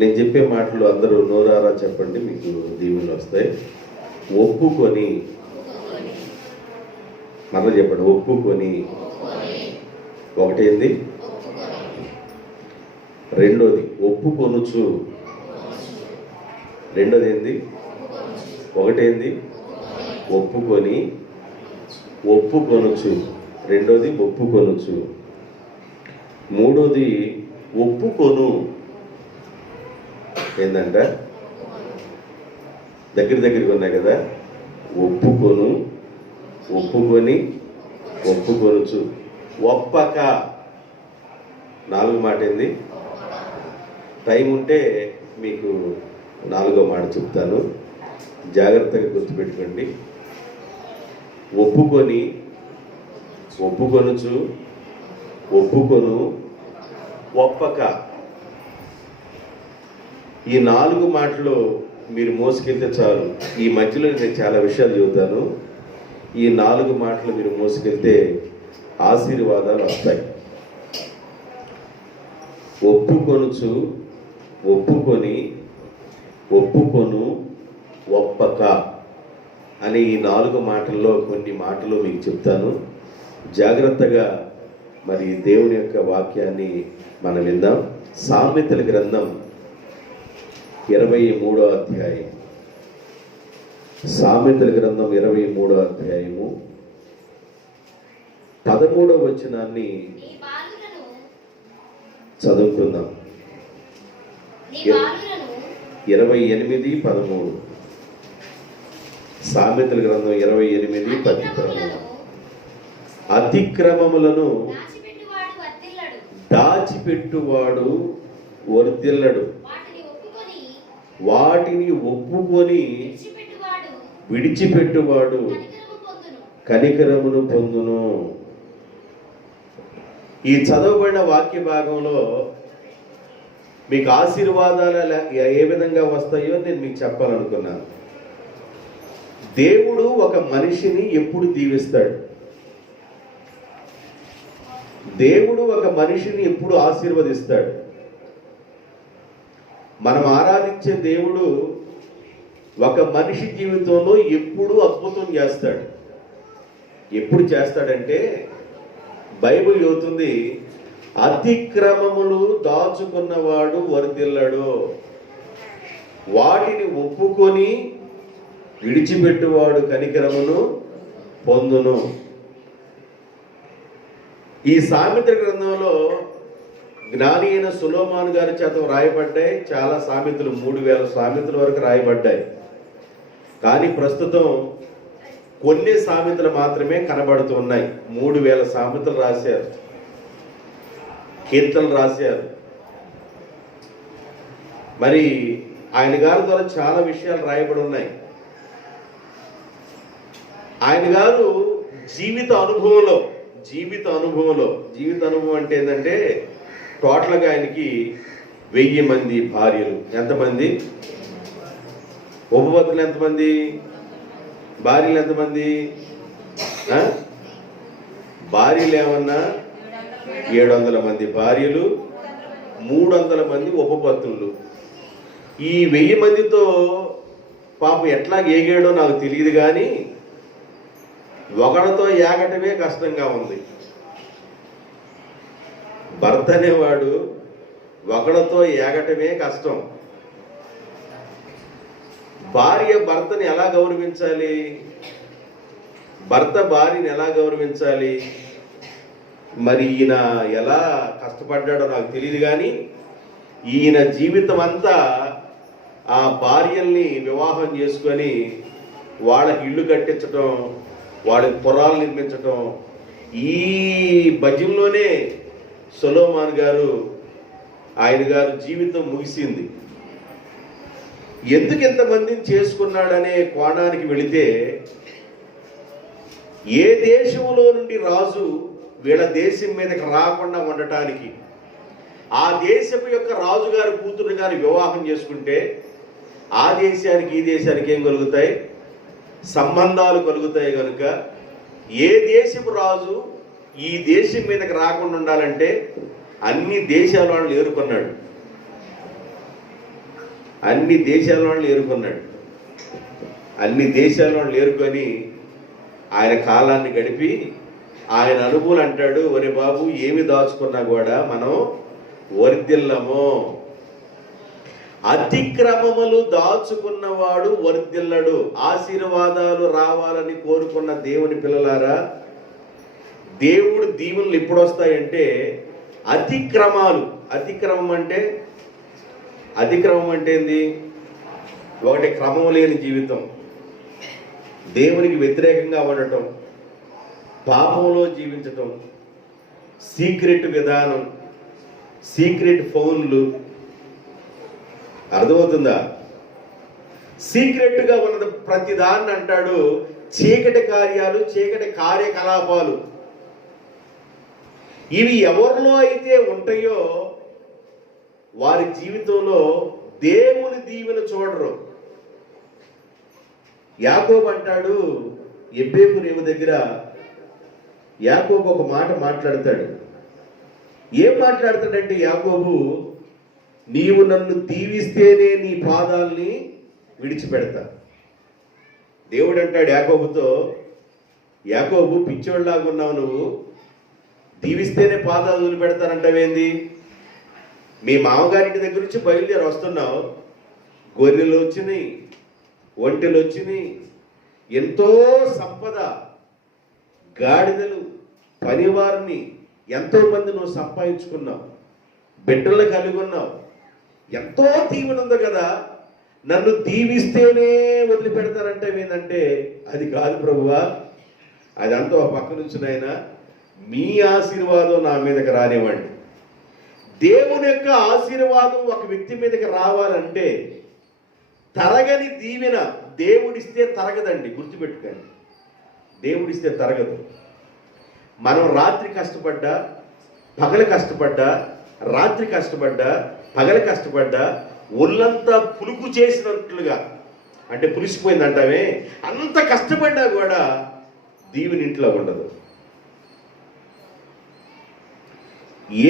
నేను చెప్పే మాటలు అందరూ నోరారా చెప్పండి, మీకు దీవెనలు వస్తాయి. ఒప్పుకొని, మరలా చెప్పండి, ఒప్పుకొని. ఒకటేంది, రెండోది ఒప్పుకొనుచు. రెండోది ఏంది, ఒకటేంది ఒప్పుకొని, ఒప్పుకొనుచు. రెండోది ఒప్పుకొనుచు. మూడోది ఒప్పుకొను. ఏంటంట, దగ్గరికి ఉన్నాయి కదా. ఒప్పుకొను, ఒప్పుకొని, ఒప్పుకొనుచు. ఒప్పక. నాలుగు మాట ఏంది, టైం ఉంటే మీకు నాలుగో మాట చెప్తాను, జాగ్రత్తగా గుర్తుపెట్టుకోండి. ఒప్పుకొని, ఒప్పుకొనుచు, ఒప్పుకొను, ఒప్పక. ఈ నాలుగు మాటలు మీరు మోసుకెళ్తే చాలు. ఈ మధ్యలో నేను చాలా విషయాలు చెబుతాను. ఈ నాలుగు మాటలు మీరు మోసుకెళ్తే ఆశీర్వాదాలు వస్తాయి. ఒప్పుకొనుచు, ఒప్పుకొని, ఒప్పుకొను, ఒప్పక అనే ఈ నాలుగు మాటల్లో కొన్ని మాటలు మీకు చెప్తాను. జాగ్రత్తగా మరి దేవుని యొక్క వాక్యాన్ని మనం విందాం. సామెతల గ్రంథం 23వ అధ్యాయం. సామెతల గ్రంథం 23వ అధ్యాయము 13వ వచనాన్ని చదువుకుందాం. 28:13. సామెతల గ్రంథం 28:13. అతిక్రమములను దాచిపెట్టువాడు వర్ధిల్లడు, వాటిని ఒప్పుకొని విడిచిపెట్టువాడు కనికరమును పొందును. ఈ చదవబడిన వాక్య భాగంలో మీకు ఆశీర్వాదాలు ఏ విధంగా వస్తాయో నేను మీకు చెప్పాలనుకున్నాను. దేవుడు ఒక మనిషిని ఎప్పుడు దీవిస్తాడు, దేవుడు ఒక మనిషిని ఎప్పుడు ఆశీర్వదిస్తాడు. మనం ఆరాధించే దేవుడు ఒక మనిషి జీవితంలో ఎప్పుడు అద్భుతం చేస్తాడు. ఎప్పుడు చేస్తాడంటే, బైబిల్ చెబుతుంది, అతిక్రమములు దాచుకున్నవాడు వర్ధిల్లడు, వాటిని ఒప్పుకొని విడిచిపెట్టువాడు కనికరమును పొందును. ఈ సామెతల గ్రంథంలో జ్ఞాని అయిన సొలొమోను గారి చేత రాయబడ్డాయి చాలా సామెతలు, 3000 సామెతల వరకు రాయబడ్డాయి. కానీ ప్రస్తుతం కొన్ని సామెతలు మాత్రమే కనబడుతూ ఉన్నాయి. 3000 సామెతలు రాశారు, కీర్తనలు రాశారు. మరి ఆయన గారి ద్వారా చాలా విషయాలు రాయబడి ఉన్నాయి. ఆయన గారు జీవిత అనుభవం అంటే ఏంటంటే, టోటల్గా ఆయనకి 1000 మంది భార్యలు. ఎంతమంది? ఉపపత్తులు ఎంతమంది? భార్యలు ఎంతమంది? భార్యలు ఏమన్నా 700 మంది భార్యలు, 300 మంది ఉపపత్తులు. ఈ 1000 మందితో పాపం ఎట్లా ఏగాడో నాకు తెలియదు, కానీ ఒకడితో ఏగటమే కష్టంగా ఉంది. భర్త అనేవాడు ఒకడితో ఏగటమే కష్టం. భార్య భర్తని ఎలా గౌరవించాలి, భర్త భార్యని ఎలా గౌరవించాలి, మరి ఈయన ఎలా కష్టపడ్డాడో నాకు తెలియదు, కానీ ఈయన జీవితం అంతా ఆ భార్యల్ని వివాహం చేసుకొని వాళ్ళకి ఇల్లు కట్టించడం, వాళ్ళకి పురాలు నిర్మించడం, ఈ భజంలోనే సొలొమోను గారు ఆయన గారు జీవితం ముగిసింది. ఎందుకు ఎంతమందిని చేసుకున్నాడనే కోణానికి వెళితే, ఏ దేశంలో నుండి రాజు వీళ్ళ దేశం మీదకి రాకుండా ఉండటానికి ఆ దేశపు యొక్క రాజుగారి కూతురు గారి వివాహం చేసుకుంటే ఆ దేశానికి ఈ దేశానికి ఏం కలుగుతాయి? సంబంధాలు కలుగుతాయి. కనుక ఏ దేశపు రాజు ఈ దేశం మీదకి రాకుండా ఉండాలంటే అన్ని దేశాల వాళ్ళని ఏరుకున్నాడు. అన్ని దేశాల వాళ్ళు ఏరుకున్నాడు. అన్ని దేశాల వాళ్ళు ఏరుకొని ఆయన కాలాన్ని గడిపి ఆయన అనుభూలు అంటాడు, ఒరే బాబు ఏమి దాచుకున్నా కూడా మనం వర్ధిల్లము. అతిక్రమములు దాచుకున్నవాడు వర్ధిల్లడు. ఆశీర్వాదాలు రావాలని కోరుకున్న దేవుని పిల్లలారా, దేవుడు దీవెనలు ఎప్పుడు వస్తాయంటే అతిక్రమాలు. అతిక్రమం అంటే ఏంది? ఒకటి క్రమం లేని జీవితం, దేవునికి వ్యతిరేకంగా ఉండటం, పాపంలో జీవించటం, సీక్రెట్ విధానం, సీక్రెట్ ఫోన్లు. అర్థమవుతుందా? సీక్రెట్గా ఉన్నది ప్రతిదాన్ని అంటాడు చీకటి కార్యాలు, చీకటి కార్యకలాపాలు. ఇవి ఎవరిలో అయితే ఉంటాయో వారి జీవితంలో దేవుని దీవెన చూడరు. యాకోబు అంటాడు, ఎబ్బేపు రేవు దగ్గర యాకోబు ఒక మాట మాట్లాడతాడు. ఏం మాట్లాడతాడంటే యాకోబు, నీవు నన్ను దీవిస్తేనే నీ పాదాల్ని విడిచిపెడతా. దేవుడు అంటాడు యాకోబుతో, యాకోబు పిచ్చోళ్ళలాగా ఉన్నావు, నువ్వు దీవిస్తేనే పాదాలు వదిలిపెడతానంటావేంది? మీ మామగారింటి దగ్గర నుంచి బయలుదేరి వస్తున్నావు, గొర్రెలు వచ్చినాయి, ఒంటెలు వచ్చినాయి, ఎంతో సంపద, గాడిదలు, పనివారిని ఎంతో మంది నువ్వు సంపాదించుకున్నావు, బిడ్డలు కలిగి ఉన్నావు, ఎంతో దీవెన ఉంది కదా, నన్ను దీవిస్తేనే వదిలిపెడతారంటే ఏంటంటే అది కాదు ప్రభువా, అదంతా ఒక పక్క నుంచి నాయనా మీ ఆశీర్వాదం నా మీదకి రానివ్వండి. దేవుని యొక్క ఆశీర్వాదం ఒక వ్యక్తి మీదకి రావాలంటే తరగని దీవెన దేవుడిస్తే తరగదండి, గుర్తుపెట్టుకోండి. దేవుడిస్తే తరగదు. మనం రాత్రి కష్టపడ్డా, పగలు కష్టపడ్డా, రాత్రి కష్టపడ్డా, పగలు కష్టపడ్డా, ఒళ్ళంతా పులుపు చేసినట్లుగా, అంటే పులిసిపోయిందంటామే, అంత కష్టపడ్డా కూడా దీవెన ఇంట్లో ఉండదు.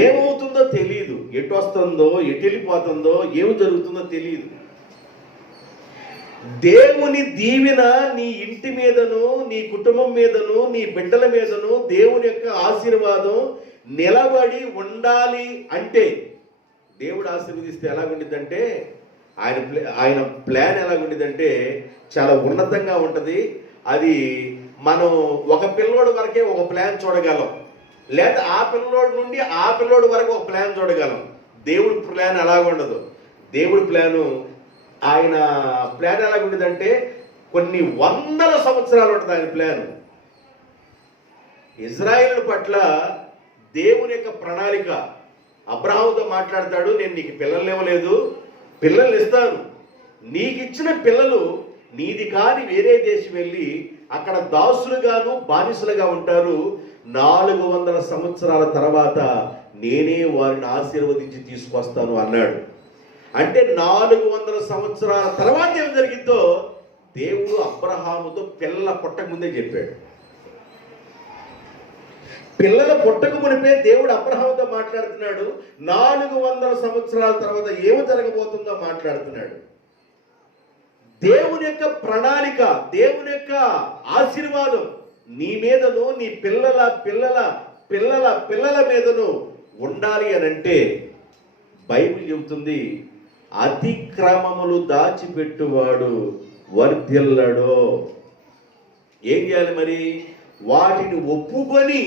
ఏమవుతుందో తెలియదు, ఎటు వస్తుందో, ఎటు వెళ్ళిపోతుందో, ఏమి జరుగుతుందో తెలియదు. దేవుని దీవెన నీ ఇంటి మీదను, నీ కుటుంబం మీదను, నీ బిడ్డల మీదను దేవుని యొక్క ఆశీర్వాదం నిలబడి ఉండాలి అంటే, దేవుడు ఆశీర్వదిస్తే ఎలాగుండిద్దంటే ఆయన ప్లాన్ ఎలాగుండిద్దంటే చాలా ఉన్నతంగా ఉంటుంది. అది మనం ఒక పిల్లోడు వరకే ఒక ప్లాన్ చూడగలం, లేదా ఆ పిల్లోడు నుండి ఆ పిల్లోడు వరకు ఒక ప్లాన్ చూడగలం. దేవుడి ప్లాన్ అలాగుండదు. దేవుడి ప్లాను, ఆయన ప్లాన్ ఎలాగుండదంటే కొన్ని వందల సంవత్సరాలు ఉంటుంది ఆయన ప్లాన్. ఇజ్రాయేలు పట్ల దేవుని యొక్క ప్రణాళిక. అబ్రహాముతో మాట్లాడతాడు, నేను నీకు పిల్లలు ఇవ్వలేదు, పిల్లల్ని ఇస్తాను, నీకు ఇచ్చిన పిల్లలు నీది కాని వేరే దేశం వెళ్ళి అక్కడ దాసులుగాను బానిసలుగా ఉంటారు, 400 సంవత్సరాల తర్వాత నేనే వారిని ఆశీర్వదించి తీసుకొస్తాను అన్నాడు. అంటే 400 సంవత్సరాల తర్వాత ఏం జరిగిందో దేవుడు అబ్రహాముతో పిల్లల పుట్టక ముందే చెప్పాడు. పిల్లల పుట్టక మునిపే దేవుడు అబ్రహాముతో మాట్లాడుతున్నాడు. 400 సంవత్సరాల తర్వాత ఏమి జరగబోతుందో మాట్లాడుతున్నాడు. దేవుని యొక్క ప్రణాళిక, దేవుని యొక్క ఆశీర్వాదం నీ మీదను, నీ పిల్లల పిల్లల పిల్లల పిల్లల మీదను ఉండాలి అని అంటే బైబిల్ చెబుతుంది, అతిక్రమములు దాచిపెట్టువాడు వర్ధిల్లడు. ఏం చేయాలి మరి? వాటిని ఒప్పుకొని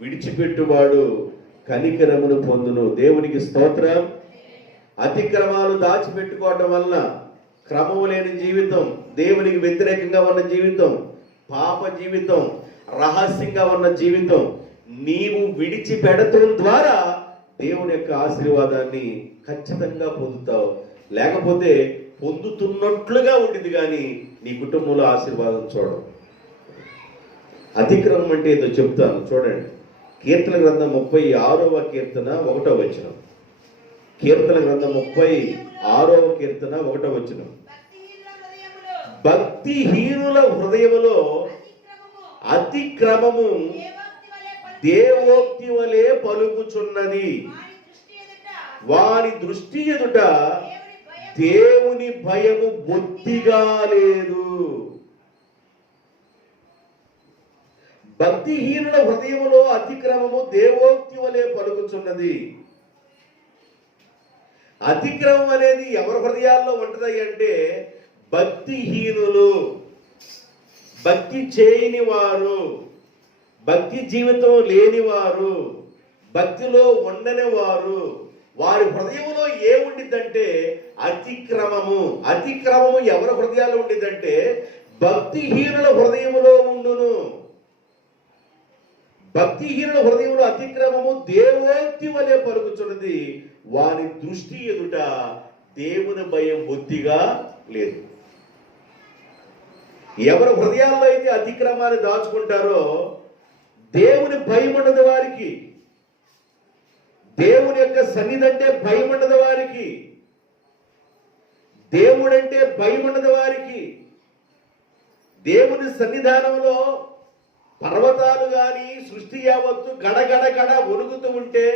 విడిచిపెట్టువాడు కనికరమును పొందును. దేవునికి స్తోత్రం. అతిక్రమాలు దాచిపెట్టుకోవడం వలన క్రమము లేని జీవితం, దేవునికి వ్యతిరేకంగా ఉన్న జీవితం, పాప జీవితం, రహస్యంగా ఉన్న జీవితం నీవు విడిచిపెడటం ద్వారా దేవుని యొక్క ఆశీర్వాదాన్ని ఖచ్చితంగా పొందుతావు. లేకపోతే పొందుతున్నట్లుగా ఉండింది కానీ నీ కుటుంబంలో ఆశీర్వాదం చూడవు. అతిక్రమం అంటే ఏదో చెప్తాను చూడండి. కీర్తన గ్రంథం 36వ కీర్తన 1వ వచనం. కీర్తన గ్రంథం 36వ కీర్తన 1వ వచనం. భక్తిహీనుల హృదయములో అతిక్రమము దేవోక్తి వలె పలుకుచున్నది. వారి దృష్టి ఎదుట దేవుని భయము బొత్తిగా లేదు. భక్తిహీనుల హృదయములో అతిక్రమము దేవోక్తి వలె పలుకుచున్నది. అతిక్రమం అనేది ఎవరి హృదయాల్లో ఉంటది అంటే భక్తిహీనులు, భక్తి చేయని వారు, భక్తి జీవితం లేని వారు, భక్తిలో ఉండని వారు, వారి హృదయంలో ఏముండిద్దంటే అతిక్రమము. అతిక్రమము ఎవరి హృదయాల్లో ఉండిద్దంటే భక్తిహీనుల హృదయములో ఉండును. భక్తిహీనుల హృదయంలో అతిక్రమము దేవోక్తి వలె పలుకుచున్నది. వారి దృష్టి ఎదుట దేవుని భయం బొత్తిగా లేదు. ఎవరి హృదయాల్లో అయితే అతిక్రమాన్ని దాచుకుంటారో దేవుని భయం ఉండదు వారికి. దేవుని యొక్క సన్నిధి అంటే భయం ఉండదు వారికి. దేవుడంటే భయం ఉండదు వారికి. దేవుని సన్నిధానంలో పర్వతాలు గాని సృష్టి యావత్తు గడగడ గడ వణుకుతూ ఉంటే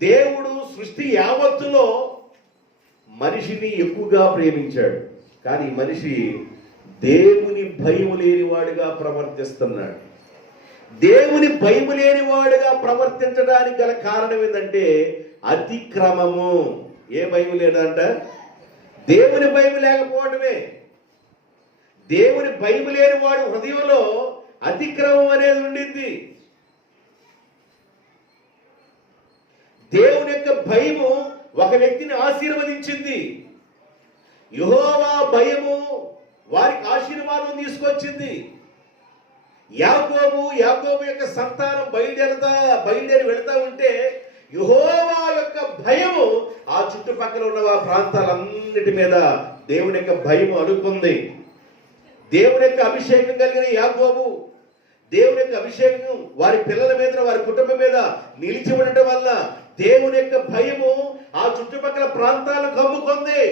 దేవుడు సృష్టి యావత్తులో మనిషిని ఎక్కువగా ప్రేమించాడు. కానీ మనిషి దేవుని భయం లేనివాడుగా ప్రవర్తిస్తున్నాడు. దేవుని భయం లేనివాడుగా ప్రవర్తించడానికి గల కారణం ఏంటంటే అతిక్రమము. ఏ భయం లేదంట? దేవుని భయం లేకపోవడమే. దేవుని భయం లేని వాడు హృదయంలో అతిక్రమం అనేది ఉండింది. దేవుని యొక్క భయము ఒక వ్యక్తిని ఆశీర్వదించింది. యెహోవా భయము వారికి ఆశీర్వాదం తీసుకొచ్చింది. యాకోబు యొక్క సంతానం బయలుదేరి వెళ్తా ఉంటే యెహోవా యొక్క భయము ఆ చుట్టుపక్కల ఉన్న ప్రాంతాలన్నిటి మీద దేవుని యొక్క భయము అనుకుంది. దేవుని యొక్క అభిషేకం కలిగిన యాకోబు, దేవుని యొక్క అభిషేకం వారి పిల్లల మీద, వారి కుటుంబం మీద నిలిచి ఉండటం వల్ల దేవుని యొక్క భయము ఆ చుట్టుపక్కల ప్రాంతాలను కమ్ముకుంది.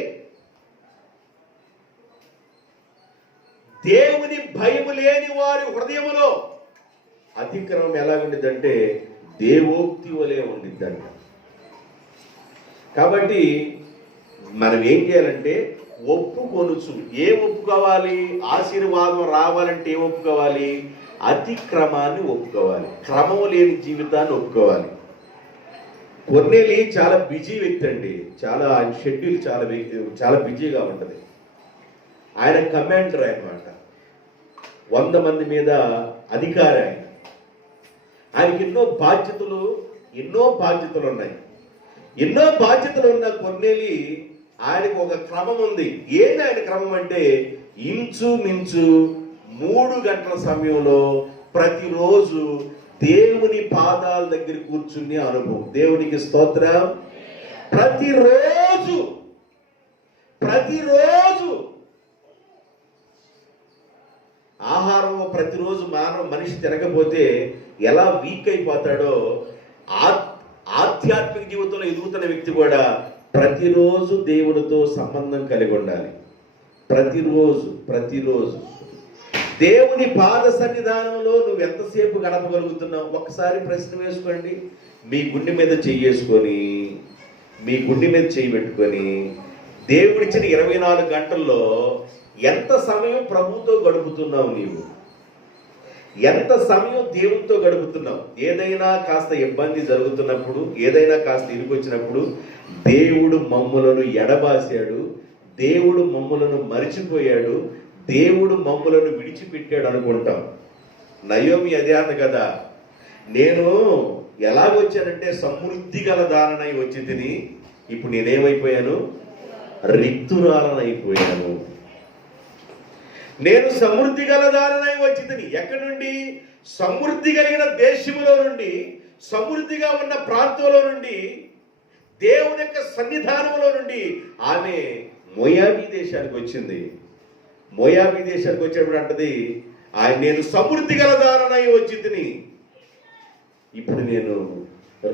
దేవుని భయము లేని వారి హృదయములో అతిక్రమం ఎలా ఉండిద్దంటే దేవోక్తి వలె ఉండిద్దంట. కాబట్టి మనం ఏం చేయాలంటే ఒప్పుకొనుచు. ఏం ఒప్పుకోవాలి? ఆశీర్వాదం రావాలంటే ఏం ఒప్పుకోవాలి? అతిక్రమాన్ని ఒప్పుకోవాలి. క్రమం లేని జీవితాన్ని ఒప్పుకోవాలి. కొర్నేలి చాలా బిజీ వ్యక్తి అండి. ఆయన షెడ్యూల్ చాలా బిజీగా ఉంటుంది. ఆయన కమాండర్ అన్నమాట. 100 మంది మీద అధికారి ఆయన. ఆయనకి ఎన్నో బాధ్యతలు ఉన్నాయి. ఎన్నో బాధ్యతలు ఉన్న కొర్నేలి ఆయనకు ఒక క్రమం ఉంది. ఏంది ఆయన క్రమం అంటే ఇంచుమించు 3 గంటల సమయంలో ప్రతిరోజు దేవుని పాదాల దగ్గర కూర్చునే అనుభవం. దేవునికి స్తోత్రం. ప్రతిరోజు ఆహారం ప్రతిరోజు మనిషి తినకపోతే ఎలా వీక్ అయిపోతాడో ఆధ్యాత్మిక జీవితంలో ఎదుగుతున్న వ్యక్తి కూడా ప్రతిరోజు దేవునితో సంబంధం కలిగి ఉండాలి. ప్రతిరోజు దేవుని పాద సన్నిధానంలో నువ్వు ఎంతసేపు గడపగలుగుతున్నావు? ఒక్కసారి ప్రశ్న వేసుకోండి. మీ గుండె మీద చెయ్యేసుకొని, మీ గుండె మీద చెయ్యి పెట్టుకొని దేవుడిచ్చిన 24 గంటల్లో ఎంత సమయం ప్రభువుతో గడుపుతున్నావు? నీవు ఎంత సమయం దేవునితో గడుపుతున్నావు? ఏదైనా కాస్త ఇబ్బంది జరుగుతున్నప్పుడు, ఏదైనా కాస్త ఇరుకొచ్చినప్పుడు దేవుడు మమ్ములను ఎడబాసాడు, దేవుడు మమ్ములను మరిచిపోయాడు, దేవుడు మమ్ములను విడిచిపెట్టాడు అనుకుంటాం. నయోమి అదే అన్న కదా, నేను ఎలాగొచ్చానంటే సమృద్ధి గల దాననై వచ్చి తిని ఇప్పుడు నేనేమైపోయాను? రిక్తురాలనైపోయాను. నేను సమృద్ధి గల దాననై వచ్చి తిని. ఎక్కడి నుండి? సమృద్ధి కలిగిన దేశములో నుండి, సమృద్ధిగా ఉన్న ప్రాంతంలో నుండి, దేవుని యొక్క సన్నిధానంలో నుండి ఆమె మోయాబీ దేశానికి వచ్చింది. మోయాబీ దేశానికి వచ్చేటప్పుడు అంటది, నేను సమృద్ధి గల దాననై వచ్చి తిని ఇప్పుడు నేను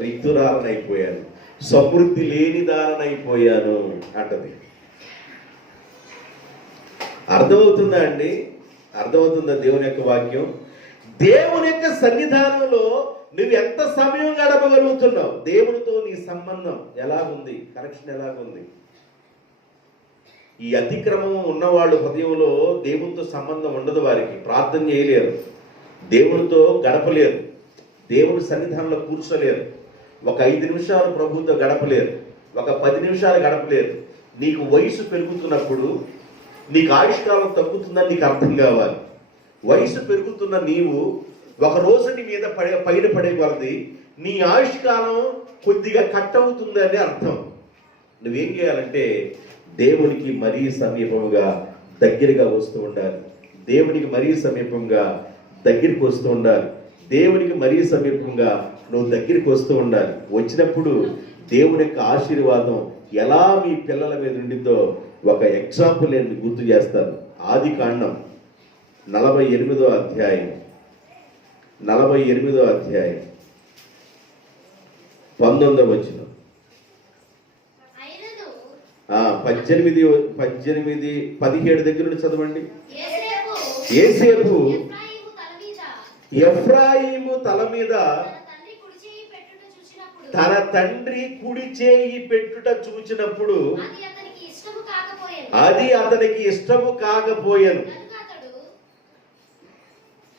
రిక్తురాలనైపోయాను, సమృద్ధి లేని దాననైపోయాను అంటది. అర్థమవుతుందా అండి? అర్థమవుతుందా దేవుని యొక్క వాక్యం? దేవుని యొక్క సన్నిధానంలో నువ్వు ఎంత సమయం గడపగలుగుతున్నావు? దేవునితో నీ సంబంధం ఎలాగుంది? కనెక్షన్ ఎలాగుంది? ఈ అతిక్రమం ఉన్నవాళ్ళు హృదయంలో దేవునితో సంబంధం ఉండదు, వారికి ప్రార్థన చేయలేరు, దేవునితో గడపలేరు, దేవుని సన్నిధానంలో కూర్చోలేరు, ఒక 5 నిమిషాలు ప్రభుతో గడపలేరు, ఒక 10 నిమిషాలు గడపలేరు. నీకు వయసు పెరుగుతున్నప్పుడు నీకు ఆయుష్కాలం తగ్గుతుందని నీకు అర్థం కావాలి. వయసు పెరుగుతున్న నీవు ఒక రోజు నీ మీద పైన పడే కొలది నీ ఆయుష్కాలం కొద్దిగా కట్ అవుతుందని అర్థం. నువ్వేం చేయాలంటే దేవునికి మరీ సమీపంగా దగ్గరగా వస్తూ ఉండాలి. దేవునికి మరీ సమీపంగా దగ్గరికి వస్తూ ఉండాలి. దేవునికి మరీ సమీపంగా నువ్వు దగ్గరికి వస్తూ ఉండాలి. వచ్చినప్పుడు దేవుని యొక్క ఆశీర్వాదం ఎలా మీ పిల్లల మీద ఉండిందో ఒక ఎగ్జాంపుల్ నేను గుర్తు చేస్తాను. ఆదికాండం 48వ అధ్యాయం 19వ వచనం 17 దగ్గర నుండి చదవండి. యోసేపు ఎఫ్రాయిము తల మీద తన తండ్రి కుడి చేయి పెట్టుట చూచినప్పుడు అది అతనికి ఇష్టము కాకపోయాను.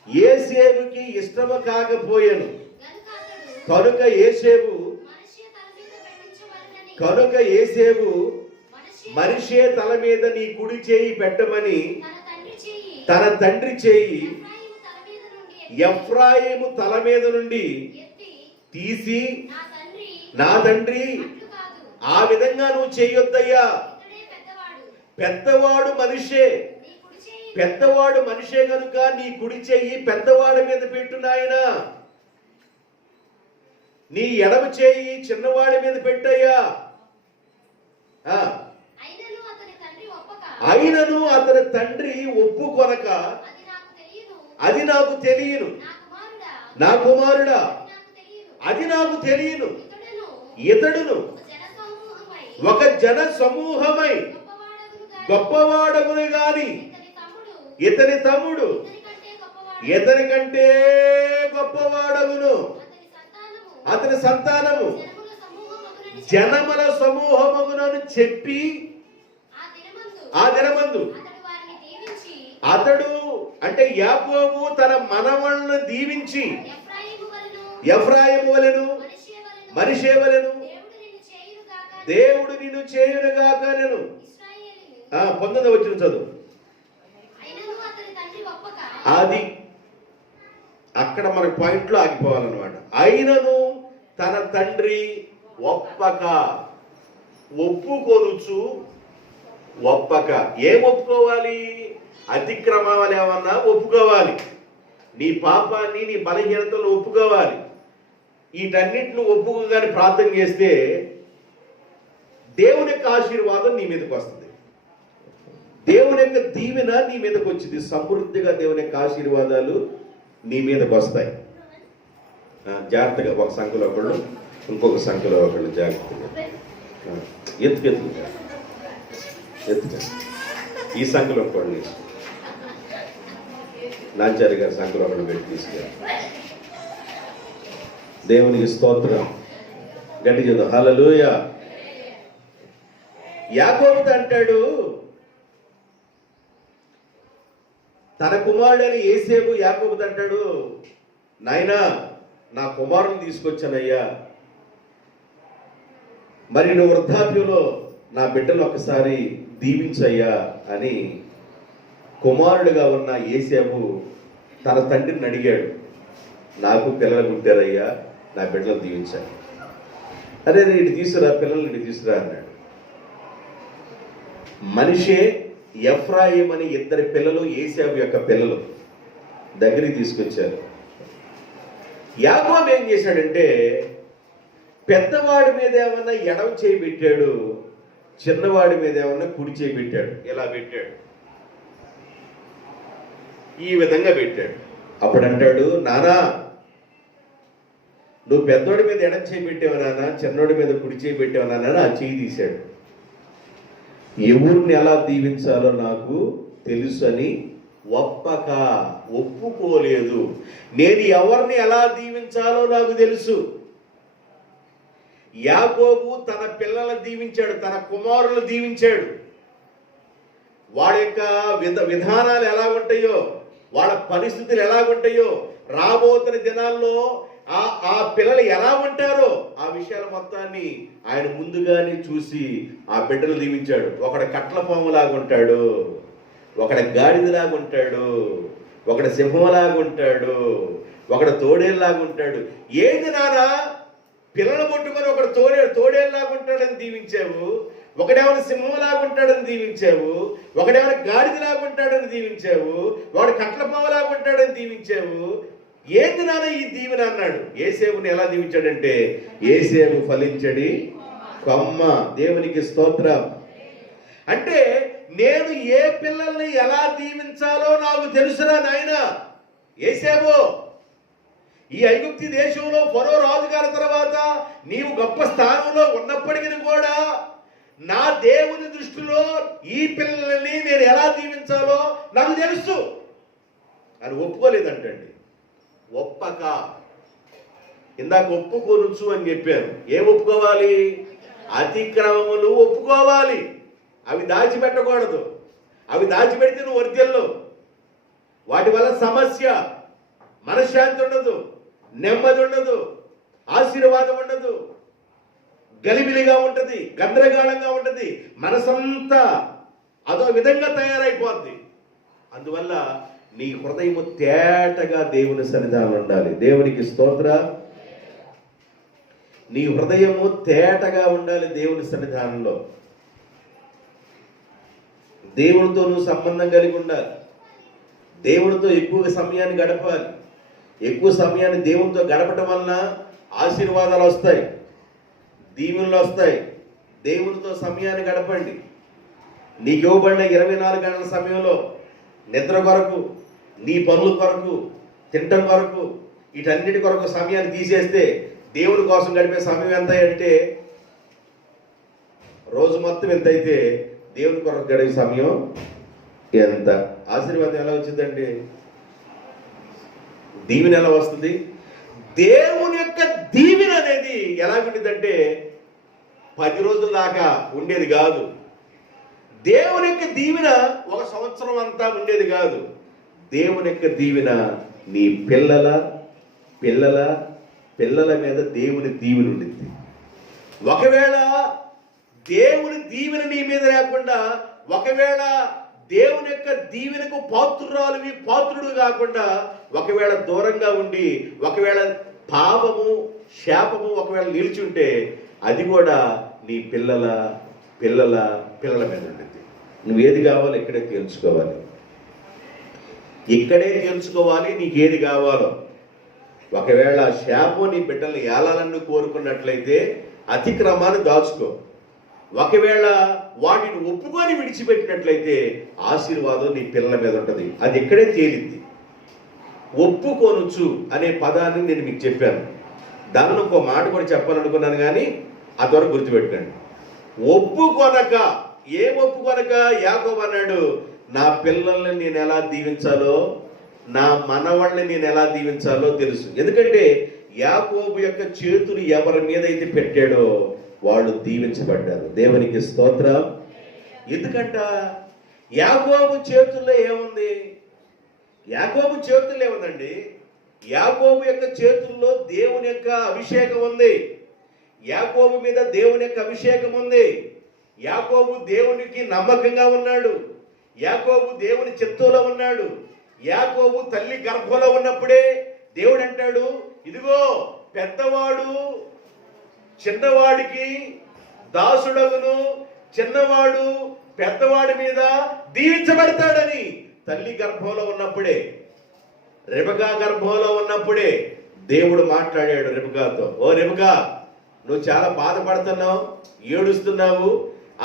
యోసేపుకి ఇష్టము కాకపోయాను కనుక యోసేపు మనిషే తల మీద నీ కుడి చేయి పెట్టమని తన తండ్రి చేయి ఎఫ్రాయిము తల మీద నుండి తీసి, నా తండ్రి ఆ విధంగా నువ్వు చేయొద్దయ్యా, పెద్దవాడు మనిషే కనుక నీ కుడి చెయ్యి పెద్దవాడి మీద పెట్టు నాయనా, నీ ఎడమ చేయి చిన్నవాడి మీద పెట్టయ్యా. అయినను అతని తండ్రి ఒప్పుకొనక, అది నాకు తెలియను, నా కుమారుడా అది నాకు తెలియను, ఇతడును ఒక జన సమూహమై గొప్పవాడగును గాని ఇతని తమ్ముడు ఇతని కంటే గొప్పవాడగును, అతని సంతానము జనముల సమూహమగునని చెప్పి ఆ దినమందు అతడు అంటే యాకోబు తన మనవలను దీవించి ఎఫ్రాయిము వలెను మనిషే వలెను దేవుడు నిన్ను చేయునుగాక నేను. 19వ వచనం చదువు. అది అక్కడ మన పాయింట్లో ఆగిపోవాలన్నమాట. అయినను తన తండ్రి ఒప్పుకొనుచు ఏం ఒప్పుకోవాలి? అతిక్రమాలు ఏమన్నా ఒప్పుకోవాలి, నీ పాపాన్ని నీ బలహీనతలు ఒప్పుకోవాలి. వీటన్నిటిని ఒప్పుకోగానే ప్రార్థన చేస్తే దేవుని యొక్క ఆశీర్వాదం నీ మీదకి వస్తుంది, దేవుని యొక్క దీవెన నీ మీదకి వచ్చింది. సమృద్ధిగా దేవుని యొక్క ఆశీర్వాదాలు నీ మీదకి వస్తాయి. జాగ్రత్తగా ఒక సంఖ్యలో ఒకళ్ళు, ఇంకొక సంఖ్యలో ఒకళ్ళు జాగ్రత్తగా ఎత్తుగా ఈ సంఖ్యలో ఒకళ్ళు నాచారి గారి సంఖ్యలో ఒకళ్ళు పెట్టి తీసుకెళ్ళి దేవునికి స్తోత్రం. గట్టి చేద్దాం హల్లెలూయా. యాకోబుతో అంటాడు, తన కుమారుడని యోసేపు యాకోబుతో అంటాడు, నాయనా నా కుమారుని తీసుకొచ్చానయ్యా, మరి నువ్వు వృద్ధాప్యంలో నా బిడ్డను ఒకసారి దీవించయ్యా అని కుమారుడిగా ఉన్న యోసేపు తన తండ్రిని అడిగాడు. నాకు పిల్లలు పుట్టారయ్యా, నా బిడ్డలు దీవించాలి. అరే ఇటు తీసుకురా, పిల్లల్ని ఇటు తీసుకురా అన్నాడు. మనిషే ఎఫ్రాయిం అని 2 పిల్లలు యోసేపు యొక్క పిల్లలు దగ్గరికి తీసుకొచ్చారు. యాకోబు ఏం చేశాడంటే పెద్దవాడి మీద ఏమన్నా ఎడమ చేయి పెట్టాడు, చిన్నవాడి మీద ఏమన్నా కుడి చేయి పెట్టాడు. ఇలా పెట్టాడు, ఈ విధంగా పెట్టాడు. అప్పుడు అంటాడు, నానా నువ్వు పెద్దోడి మీద ఎడం చేయి పెట్టావు నాన్న, చిన్నోడి మీద కుడి చేయి పెట్టావు నాన్న. ఆ చేయి తీశాడు. ఎవరిని ఎలా దీవించాలో నాకు తెలుసు అని ఒప్పుకోలేదు. నేను ఎవరిని ఎలా దీవించాలో నాకు తెలుసు. యాకోబు తన పిల్లలను దీవించాడు, తన కుమారులను దీవించాడు. వాళ్ళ యొక్క విధానాలు ఎలా ఉంటాయో, వాళ్ళ పరిస్థితులు ఎలా ఉంటాయో, రాబోతున్న దినాల్లో ఆ పిల్లలు ఎలా ఉంటారో ఆ విషయాల మొత్తాన్ని ఆయన ముందుగానే చూసి ఆ బిడ్డలు దీవించాడు. ఒకడు కట్ల పాములాగా ఉంటాడు, ఒకడు గాడిదలాగా ఉంటాడు, ఒకడు సింహంలాగా ఉంటాడు, ఒకడు తోడేలాగా ఉంటాడు. ఏంది నానా పిల్లలు పట్టుకొని ఒకడు తోడేలాగా ఉంటాడని దీవించావు, ఒకడేమైనా సింహంలాగా ఉంటాడని దీవించావు, ఒకడేమైనా గాడిదలాగా ఉంటాడని దీవించావు, వాడు కట్లపావులాగా ఉంటాడని దీవించావు. ఏంది నాన్న ఈ దీవెన అన్నాడు. యేసేపుని ఎలా దీవించాడంటే, యేసేపు ఫలించడి కొమ్మ. దేవునికి స్తోత్రం. అంటే నేను ఏ పిల్లల్ని ఎలా దీవించాలో నాకు తెలుసురా నాయన. యేసేపు ఈ ఐగుప్తి దేశంలో ఫరో రాజుగారి తర్వాత నీవు గొప్ప స్థానంలో ఉన్నప్పటికీ కూడా నా దేవుని దృష్టిలో ఈ పిల్లల్ని నేను ఎలా దీవించాలో నాకు తెలుసు అని ఒప్పుకోలేదంటండి. ఒప్పక ఇందాక ఒప్పుకోనుచ్చు అని చెప్పాను. ఏం ఒప్పుకోవాలి? అతిక్రమములు ఒప్పుకోవాలి. అవి దాచిపెట్టకూడదు. అవి దాచిపెడితే నువ్వు వర్తిల్లు. వాటి వల్ల సమస్య, మనశ్శాంతి ఉండదు, నెమ్మది ఉండదు, ఆశీర్వాదం ఉండదు, గలిబిలిగా ఉంటుంది, గందరగోళంగా ఉంటుంది, మనసంతా అదో విధంగా తయారైపోద్ది. అందువల్ల నీ హృదయము తేటగా దేవుని సన్నిధానం ఉండాలి. దేవునికి స్తోత్ర. నీ హృదయము తేటగా ఉండాలి దేవుని సన్నిధానంలో. దేవునితో నువ్వు సంబంధం కలిగి ఉండాలి. దేవునితో ఎక్కువ సమయాన్ని గడపాలి. ఎక్కువ సమయాన్ని దేవునితో గడపటం వలన ఆశీర్వాదాలు వస్తాయి, దీవెనలు వస్తాయి. దేవునితో సమయాన్ని గడపండి. నీకు ఇవ్వబడిన 24 గంటల సమయంలో నిద్ర కొరకు, నీ పనుల కొరకు, తింటం కొరకు, వీటన్నిటి కొరకు సమయాన్ని తీసేస్తే దేవుని కోసం గడిపే సమయం ఎంత అంటే, రోజు మొత్తం ఎంత అయితే దేవుని కొరకు గడిపే సమయం ఎంత. ఆశీర్వాదం ఎలా వచ్చిందండి? దీవెన ఎలా వస్తుంది? దేవుని యొక్క దీవెన అనేది ఎలా ఉంటుందంటే 10 రోజుల దాకా ఉండేది కాదు. దేవుని యొక్క దీవెన 1 సంవత్సరం అంతా ఉండేది కాదు. దేవుని యొక్క దీవెన నీ పిల్లల పిల్లల పిల్లల మీద దేవుని దీవెన ఉండింది. ఒకవేళ దేవుని దీవెన నీ మీద లేకుండా, ఒకవేళ దేవుని యొక్క దీవెనకు పాత్రుడు కాకుండా ఒకవేళ దూరంగా ఉండి, ఒకవేళ పాపము శాపము ఒకవేళ నిలిచుంటే, అది కూడా నీ పిల్లల పిల్లల పిల్లల మీద ఉంటుంది. నువ్వు ఏది కావాలో ఇక్కడే తేల్చుకోవాలి. ఇక్కడే తేల్చుకోవాలి నీకు ఏది కావాలో. ఒకవేళ శాపం నీ బిడ్డల్ని ఏలాలని కోరుకున్నట్లయితే అతిక్రమాన్ని దాచుకో. ఒకవేళ వాటిని ఒప్పుకొని విడిచిపెట్టినట్లయితే ఆశీర్వాదం నీ పిల్లల మీద ఉంటుంది. అది ఇక్కడే తేలింది. ఒప్పుకొనొచ్చు అనే పదాన్ని నేను మీకు చెప్పాను. దానిలో ఇంకో మాట కూడా చెప్పాలనుకున్నాను, కానీ అంతవరకు గుర్తుపెట్టుకోండి. ఒప్పుకొనక, ఏం ఒప్పుకొనక? యాకోబు అన్నాడు, నా పిల్లల్ని నేను ఎలా దీవించాలో, నా మనవాళ్ళని నేను ఎలా దీవించాలో తెలుసు. ఎందుకంటే యాకోబు యొక్క చేతులు ఎవరి మీద అయితే పెట్టాడో వాళ్ళు దీవించబడ్డారు. దేవునికి స్తోత్రం. ఎందుకంట యాకోబు చేతుల్లో ఏముంది? యాకోబు చేతుల్లో ఏముందండి? యాకోబు యొక్క చేతుల్లో దేవుని యొక్క అభిషేకం ఉంది. యాకోబు మీద దేవుని యొక్క అభిషేకం ఉంది. యాకోబు దేవునికి నమ్మకంగా ఉన్నాడు. యాకోబు దేవుని చిత్తంలో ఉన్నాడు. యాకోబు తల్లి గర్భంలో ఉన్నప్పుడే దేవుడు అంటాడు, ఇదిగో పెద్దవాడు చిన్నవాడికి దాసుడగును, చిన్నవాడు పెద్దవాడి మీద దీవించబడతాడని. తల్లి గర్భంలో ఉన్నప్పుడే, రెబెకా గర్భంలో ఉన్నప్పుడే దేవుడు మాట్లాడాడు రెబెకాతో. ఓ రెబెకా, నువ్వు చాలా బాధపడుతున్నావు, ఏడుస్తున్నావు.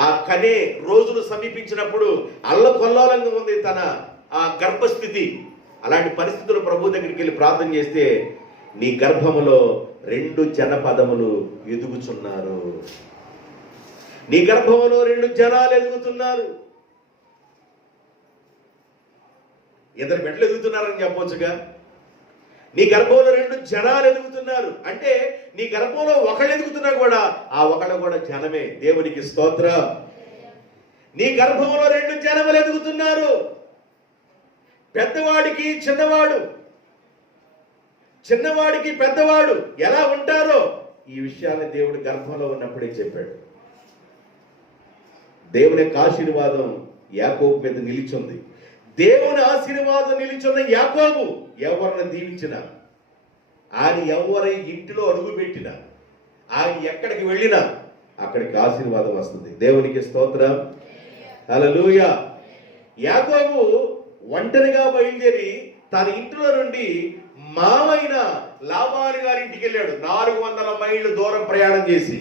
ఆ కనే రోజులు సమీపించినప్పుడు అల్లకొల్లోలంగా ఉంది తన ఆ గర్భస్థితి. అలాంటి పరిస్థితులు ప్రభు దగ్గరికి వెళ్ళి ప్రార్థన చేస్తే, నీ గర్భములో 2 జనపదములు ఎదుగుచున్నారు. నీ గర్భములో 2 జనాలు ఎదుగుతున్నారు. ఇద్దరు బిడ్డలు ఎదుగుతున్నారని చెప్పవచ్చుగా. నీ గర్భంలో 2 జనాలు ఎదుగుతున్నారు అంటే నీ గర్భంలో ఒకళ్ళు ఎదుగుతున్నా కూడా ఆ ఒకళ్ళు కూడా జనమే. దేవునికి స్తోత్రం. నీ గర్భంలో 2 జనములు ఎదుగుతున్నారు. పెద్దవాడికి చిన్నవాడు, చిన్నవాడికి పెద్దవాడు ఎలా ఉంటారో ఈ విషయాన్ని దేవుడు గర్భంలో ఉన్నప్పుడే చెప్పాడు. దేవుని యొక్క ఆశీర్వాదం యాకోబు మీద నిలిచింది. దేవుని ఆశీర్వాదం నిలిచిన యాకోబు ఎవరిని దీవించినా, ఆయన ఎవరి ఇంటిలో అడుగు పెట్టినా, ఆయన ఎక్కడికి వెళ్ళినా అక్కడికి ఆశీర్వాదం వస్తుంది. దేవునికి స్తోత్రం, హల్లెలూయా. యాకోబు ఒంటరిగా బయలుదేరి తన ఇంటిలో నుండి మావైన లాబాను గారి ఇంటికి వెళ్ళాడు. 400 మైళ్ళు దూరం ప్రయాణం చేసి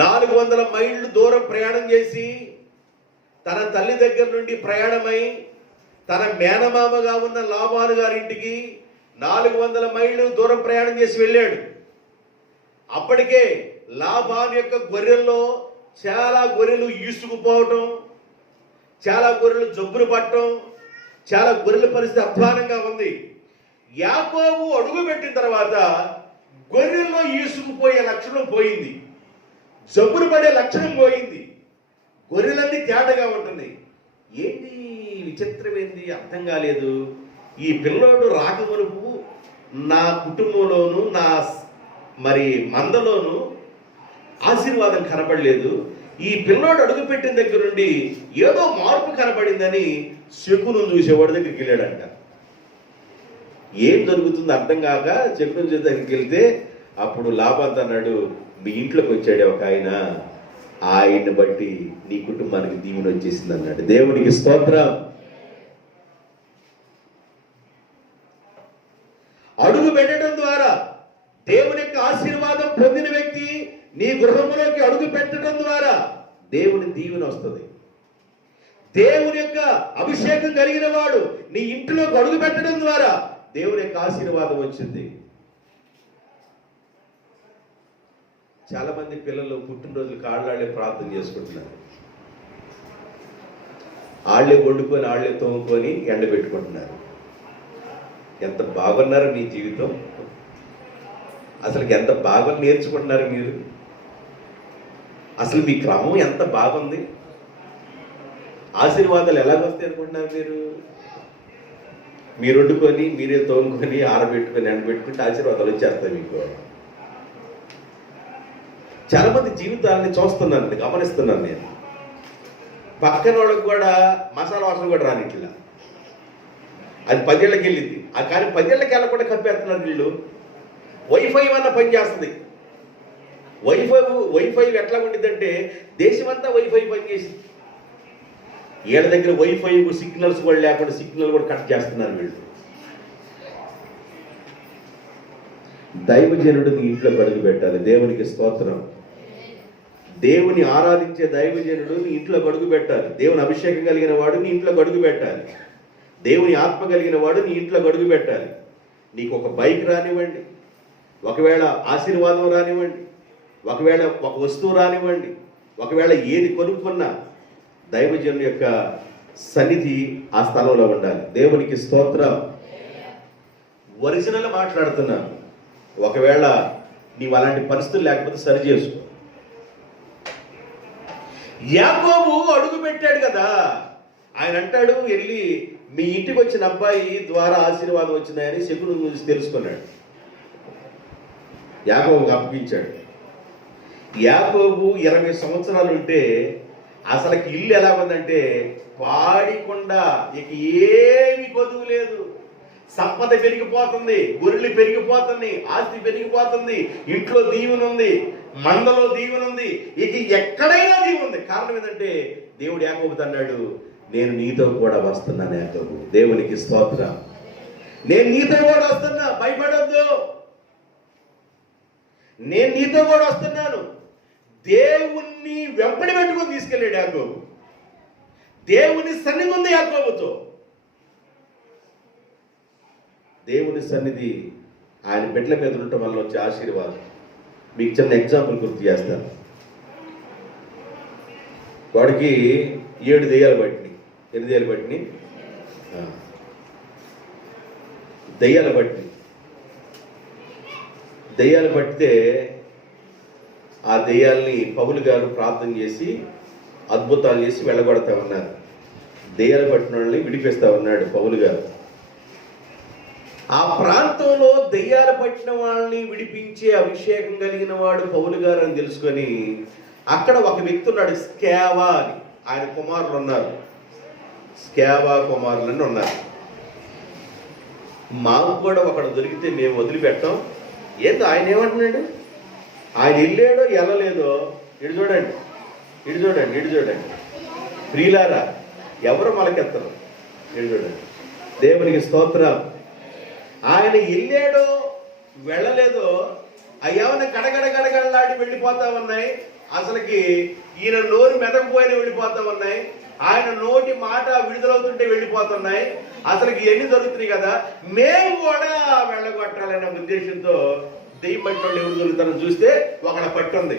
400 మైళ్ళు దూరం ప్రయాణం చేసి తన తల్లి దగ్గర నుండి ప్రయాణమై తన మేనమామగా ఉన్న లాబాను గారి ఇంటికి 400 మైళ్ళు దూరం ప్రయాణం చేసి వెళ్ళాడు. అప్పటికే లాబాను యొక్క గొర్రెల్లో చాలా గొర్రెలు ఈసుకుపోవటం, చాలా గొర్రెలు జబ్బులు పట్టడం, చాలా గొర్రెల పరిస్థితి అధ్వానంగా ఉంది. యాకోబు అడుగు పెట్టిన తర్వాత గొర్రెల్లో ఈసుకుపోయే లక్షణం పోయింది, జబ్బులు పడే లక్షణం పోయింది, గొర్రెలన్నీ తేటగా ఉంటుంది. ఏంటి విచిత్రం, ఏంది అర్థం కాలేదు. ఈ పిల్లోడు రాకమునుపు నా కుటుంబంలోను నా మందలోను ఆశీర్వాదం కనబడలేదు. ఈ పిల్లోడు అడుగుపెట్టిన దగ్గర నుండి ఏదో మార్పు కనబడిందని శకును చూసేవాడి దగ్గరికి వెళ్ళాడంట. ఏం జరుగుతుందో అర్థం కాక శకును చూసే దగ్గరికి వెళ్తే అప్పుడు లాబాను అన్నాడు, మీ ఇంట్లోకి వచ్చాడే ఒక ఆయన్ని బట్టి నీ కుటుంబానికి దీవెన వచ్చేసింది అన్నాడు. దేవునికి స్తోత్రం. అడుగు పెట్టడం ద్వారా దేవుని యొక్క ఆశీర్వాదం పొందిన వ్యక్తి నీ గృహంలోకి అడుగు పెట్టడం ద్వారా దేవుని దీవెన వస్తుంది. దేవుని యొక్క అభిషేకం కలిగిన వాడు నీ ఇంటిలోకి అడుగు పెట్టడం ద్వారా దేవుని యొక్క ఆశీర్వాదం వచ్చింది. చాలా మంది పిల్లలు పుట్టినరోజులు కాళ్ళాళ్ళే ప్రార్థన చేసుకుంటున్నారు. ఆళ్లే వండుకొని ఆళ్లే తోముకొని ఎండబెట్టుకుంటున్నారు. ఎంత బాగున్నారు మీ జీవితం, అసలు ఎంత బాగా నేర్చుకుంటున్నారు మీరు, అసలు మీ క్రమం ఎంత బాగుంది, ఆశీర్వాదాలు ఎలాగొస్తాయి అనుకుంటున్నారు మీరు వండుకొని మీరే తోముకొని ఆరబెట్టుకొని ఎండబెట్టుకుంటే ఆశీర్వాదాలు వచ్చేస్తాయి మీకు. చాలా మంది జీవితాలని చూస్తున్నాను, గమనిస్తున్నాను నేను. పక్కన వాళ్ళకి కూడా మసాలా వాసన కూడా రానిట్లా, అది 10 ఏళ్ళకి వెళ్ళింది. కానీ 10 ఏళ్ళకి వెళ్ళకుండా కప్పేస్తున్నారు వీళ్ళు. వైఫై అన్న పని చేస్తుంది. వైఫై ఎట్లా ఉండిద్దంటే దేశమంతా వైఫై పని చేసింది. వీళ్ళ దగ్గర వైఫై సిగ్నల్స్ కూడా లేకుండా సిగ్నల్ కూడా కట్ చేస్తున్నారు వీళ్ళు. దైవజనుడిని ఇంట్లో అడుగు పెట్టాలి. దేవునికి స్తోత్రం. దేవుని ఆరాధించే దైవజనుడు నీ ఇంట్లో అడుగు పెట్టాలి. దేవుని అభిషేకం కలిగిన వాడు నీ ఇంట్లో అడుగు పెట్టాలి. దేవుని ఆత్మ కలిగిన వాడు నీ ఇంట్లో అడుగు పెట్టాలి. నీకు ఒక బైక్ రానివ్వండి, ఒకవేళ ఆశీర్వాదం రానివ్వండి, ఒకవేళ ఒక వస్తువు రానివ్వండి, ఒకవేళ ఏది కొనుక్కున్నా దైవజనుని యొక్క సన్నిధి ఆ స్థలంలో ఉండాలి. దేవునికి స్తోత్రం. ఒరిజినల్ మాట్లాడుతున్నాను. ఒకవేళ నీవు అలాంటి పరిస్థితులు లేకపోతే సరి చేసుకో. యాకోబు అడుగు పెట్టాడు కదా, ఆయన అంటాడు, వెళ్ళి మీ ఇంటికి వచ్చిన అబ్బాయి ద్వారా ఆశీర్వాదం వచ్చిందని శకును చూసి తెలుసుకున్నాడు. యాకోబుకి అప్పగించాడు. యాకోబు 20 సంవత్సరాలు ఉంటే అసలుకి ఇల్లు ఎలా ఉందంటే పాడికుండా, ఇక ఏమి కొదువు లేదు. సంపద పెరిగిపోతుంది, గొర్రెలు పెరిగిపోతుంది, ఆస్తి పెరిగిపోతుంది, ఇంట్లో దీవెన ఉంది, మందలో దీవెన ఉంది, ఇక ఎక్కడైనా దీవెన ఉంది. కారణం ఏంటంటే దేవుడు యాకోబుతో అన్నాడు, నేను నీతో కూడా వస్తున్నాను యాకోబు. దేవునికి స్తోత్రం. నేను నీతో కూడా వస్తున్నా, భయపడొద్దు, నేను నీతో కూడా వస్తున్నాను. దేవుణ్ణి వెంబడి పెట్టుకొని తీసుకెళ్ళాడు యాకోబు. దేవుని సన్నిధి ఉంది యాకోబుతో. దేవుని సన్నిధి ఆయన బిడ్డల మీద ఉండటం వల్ల వచ్చే ఆశీర్వాదం. మీకు చిన్న ఎగ్జాంపుల్ గుర్తు చేస్తాను. వాడికి 7 దెయ్యాలు పట్టినాయి. ఎన్ని దెయ్యాలు పట్టినాయి? దెయ్యాలు పట్టినాయి. దెయ్యాలు పట్టితే ఆ దెయ్యాల్ని పౌలు గారు ప్రార్థన చేసి అద్భుతాలు చేసి వెళ్ళగొడతా ఉన్నారు. దెయ్యాలు పట్టిన వాళ్ళని విడిపిస్తా ఉన్నాడు పౌలు గారు. ఆ ప్రాంతంలో దెయ్యాలు పట్టిన వాళ్ళని విడిపించే అభిషేకం కలిగిన వాడు పౌలు గారు అని తెలుసుకొని అక్కడ ఒక వ్యక్తి ఉన్నాడు, స్కేవా అని. ఆయన కుమారులు ఉన్నారు, స్కేవా కుమారులు అని ఉన్నారు. మాకు కూడా ఒకడు దొరికితే మేము వదిలిపెట్టాం. ఏందో ఆయన ఏమంటున్నాడు, ఆయన వెళ్ళాడో వెళ్ళలేదో ఇటు చూడండి, ఇటు చూడండి, ఇటు చూడండి ప్రియులారా, ఎవరు మొలకెత్తరు. ఇటు చూడండి, దేవునికి స్తోత్రం. ఆయన వెళ్ళాడో వెళ్ళలేదో అయ్యేమన్నా గడగడ గడగడలాడి వెళ్ళిపోతా ఉన్నాయి. అసలుకి ఈయన నోరు మెదకపోయిన వెళ్ళిపోతా ఉన్నాయి. ఆయన నోటి మాట విడుదలవుతుంటే వెళ్ళిపోతున్నాయి. అసలుకి ఎన్ని జరుగుతున్నాయి కదా, మేము కూడా వెళ్ళగొట్టాలనే ఉద్దేశంతో దెయ్యం పట్టిన వాళ్ళు ఎవరు దొరుకుతారని చూస్తే ఒకళ్ళ పట్టుంది.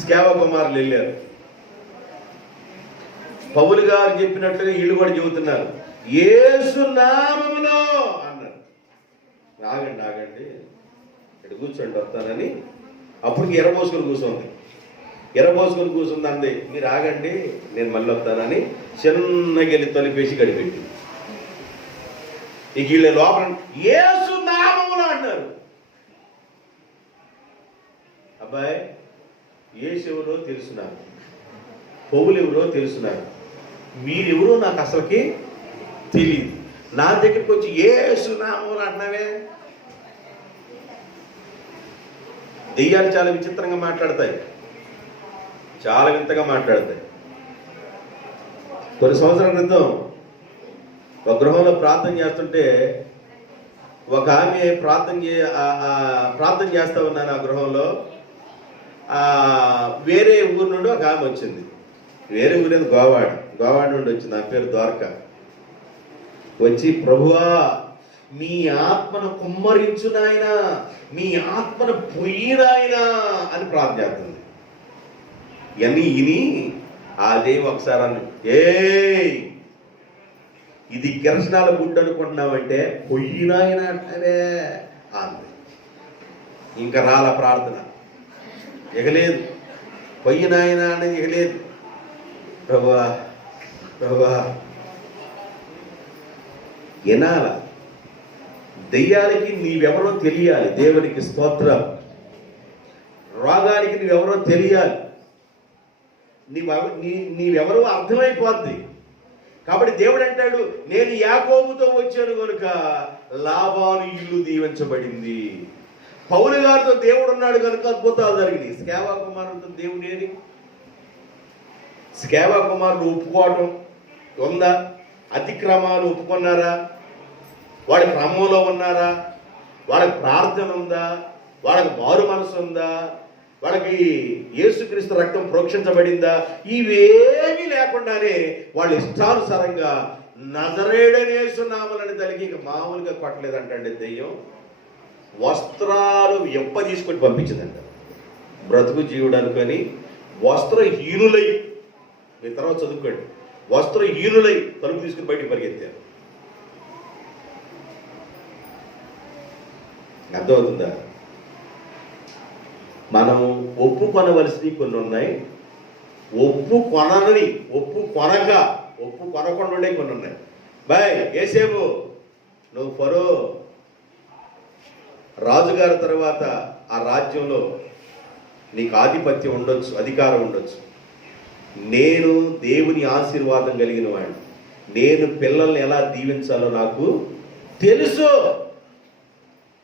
స్కేవా కుమారులు వెళ్ళారు. పౌలు గారు చెప్పినట్లుగా వీళ్ళు కూడా చెబుతున్నారు, యేసు నామములో అన్నారు. ఆగండి ఆగండి, ఇక్కడ కూర్చోండి వస్తానని. అప్పటికి ఎర్రబోసుకొని కూర్చుంది అంది. మీరు ఆగండి నేను మళ్ళీ వస్తానని చిన్నగా వెళ్ళి తలిపేసి గడిపెట్టి ఇక వీళ్ళ లోపల యేసు నామములో అన్నారు. అబ్బాయి యేసు ఎవరో తెలుసున్నారు, పౌలు ఎవరో తెలుసున్నారు, మీరెవరో నాకు అసలుకి తెలియదు. నా దగ్గరికి వచ్చి యేసు నామములో అంటున్నావే. దెయ్యాలు చాలా విచిత్రంగా మాట్లాడతాయి, చాలా వింతగా మాట్లాడతాయి. కొన్ని సంవత్సరాల క్రితం ఒక గృహంలో ప్రార్థన చేస్తుంటే ఒక ఆమె ప్రార్థన చేస్తా ఉన్నాను. ఆ గృహంలో వేరే ఊరు నుండి ఒక ఆమె వచ్చింది. వేరే ఊరేది గోవాడ నుండి వచ్చింది. నా పేరు ద్వారకా. వచ్చి, ప్రభువా మీ ఆత్మను కుమ్మరించు నాయనా, మీ ఆత్మను పొయ్యి నాయనా అని ప్రార్థన చేస్తుంది. ఇవన్నీ ఇని అదే ఒకసారి అన్న, ఇది కిరసనాల గుడ్డు అనుకుంటున్నావంటే పొయ్యి నాయన అంటారే అంది. ఇంకా రాల ప్రార్థన ఎగలేదు, పొయ్యి నాయన అనేది ఎగలేదు. ప్రభువా ప్రభువా వినాల, దెయ్యాలకి నీవెవరో తెలియాలి, దేవునికి స్తోత్రం. రోగానికి నీవెవరో తెలియాలి, నీవెవరో అర్థమైపోద్ది. కాబట్టి దేవుడు అంటాడు, నేను యాకోబుతో వచ్చాను కనుక లాబాను ఇల్లు దీవించబడింది. పౌలు గారితో దేవుడు ఉన్నాడు కనుక అద్భుతాలు జరిగినాయి. స్కేవా కుమారుడితో దేవుడు ఏది? స్కేవా కుమారుడు ఒప్పుకోవటం ఉందా? అతిక్రమాలు ఒప్పుకున్నారా? వాడి క్రమంలో ఉన్నారా? వాళ్ళకి ప్రార్థన ఉందా? వాళ్ళకి మారు మనసు ఉందా? వాళ్ళకి యేసుక్రీస్తు రక్తం ప్రోక్షించబడిందా? ఇవేమీ లేకుండానే వాళ్ళు ఇష్టానుసారంగా నజరేయుడైన యేసు నామములను తలిగి ఇక మామూలుగా కొట్టలేదంటండి దెయ్యం. వస్త్రాలు ఎప్ప తీసుకొని పంపించిందంట. బ్రతుకు జీవుడు అనుకొని వస్త్రహీనులై, మీ తర్వాత చదువుకోండి, వస్త్రహీనులై తలుపు తీసుకుని బయటికి పరిగెత్తారు. అర్థమవుతుందా? మనం ఒప్పుకొనవలసినవి కొన్ని ఉన్నాయి, ఒప్పుకొనకుండా కొన్ని ఉన్నాయి. బాయ్ ఏసేపు, నువ్వు ఫరో రాజుగారి తర్వాత ఆ రాజ్యంలో నీకు ఆధిపత్యం ఉండొచ్చు, అధికారం ఉండొచ్చు. నేను దేవుని ఆశీర్వాదం కలిగిన వాడిని, నేను పిల్లల్ని ఎలా దీవించాలో నాకు తెలుసు.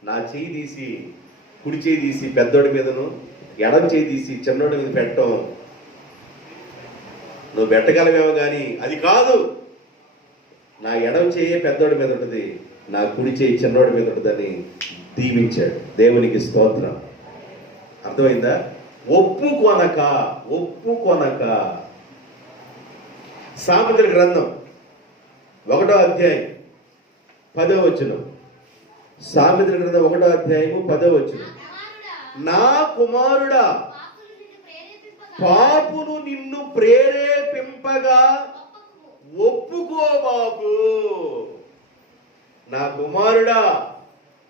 నా చేయి తీసి, కుడి చేయి తీసి పెద్దోడి మీదను, ఎడం చేయి తీసి చిన్నోడి మీద పెట్టడం నువ్వు పెట్టగలవేమో కానీ అది కాదు. నా ఎడం చేయి పెద్దోడి మీద ఉంటుంది, నా కుడి చేయి చిన్నోడి మీద ఉంటుందని దీవించాడు. దేవునికి స్తోత్రం. అర్థమైందా? ఒప్పుకొనక సామెతల గ్రంథం 1వ అధ్యాయం 10వ వచనం. సామెతల గ్రంథం 1వ అధ్యాయము 10వ వచనం. నా కుమారుడా, పాపును నిన్ను ప్రేరేపింపగా ఒప్పుకోబాకు. నా కుమారుడా,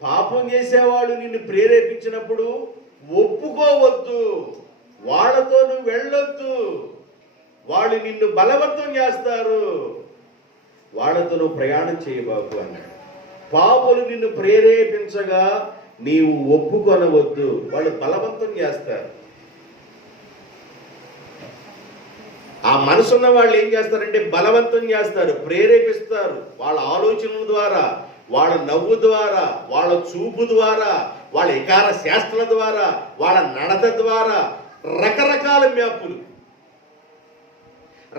పాపం చేసేవాడు నిన్ను ప్రేరేపించినప్పుడు ఒప్పుకోవద్దు. వాళ్ళతో నువ్వు వెళ్ళొద్దు, వాళ్ళు నిన్ను బలవంతం చేస్తారు, వాళ్ళతో నువ్వు ప్రయాణం చేయబాకు అన్నాడు. పాపులు నిన్ను ప్రేరేపించగా నీవు ఒప్పుకొనవద్దు, వాళ్ళు బలవంతం చేస్తారు. ఆ మనసున్న వాళ్ళు ఏం చేస్తారంటే బలవంతం చేస్తారు, ప్రేరేపిస్తారు. వాళ్ళ ఆలోచనల ద్వారా, వాళ్ళ నవ్వు ద్వారా, వాళ్ళ చూపు ద్వారా, వాళ్ళ ఇకార శాస్త్రాల ద్వారా, వాళ్ళ నడత ద్వారా రకరకాల మ్యాపులు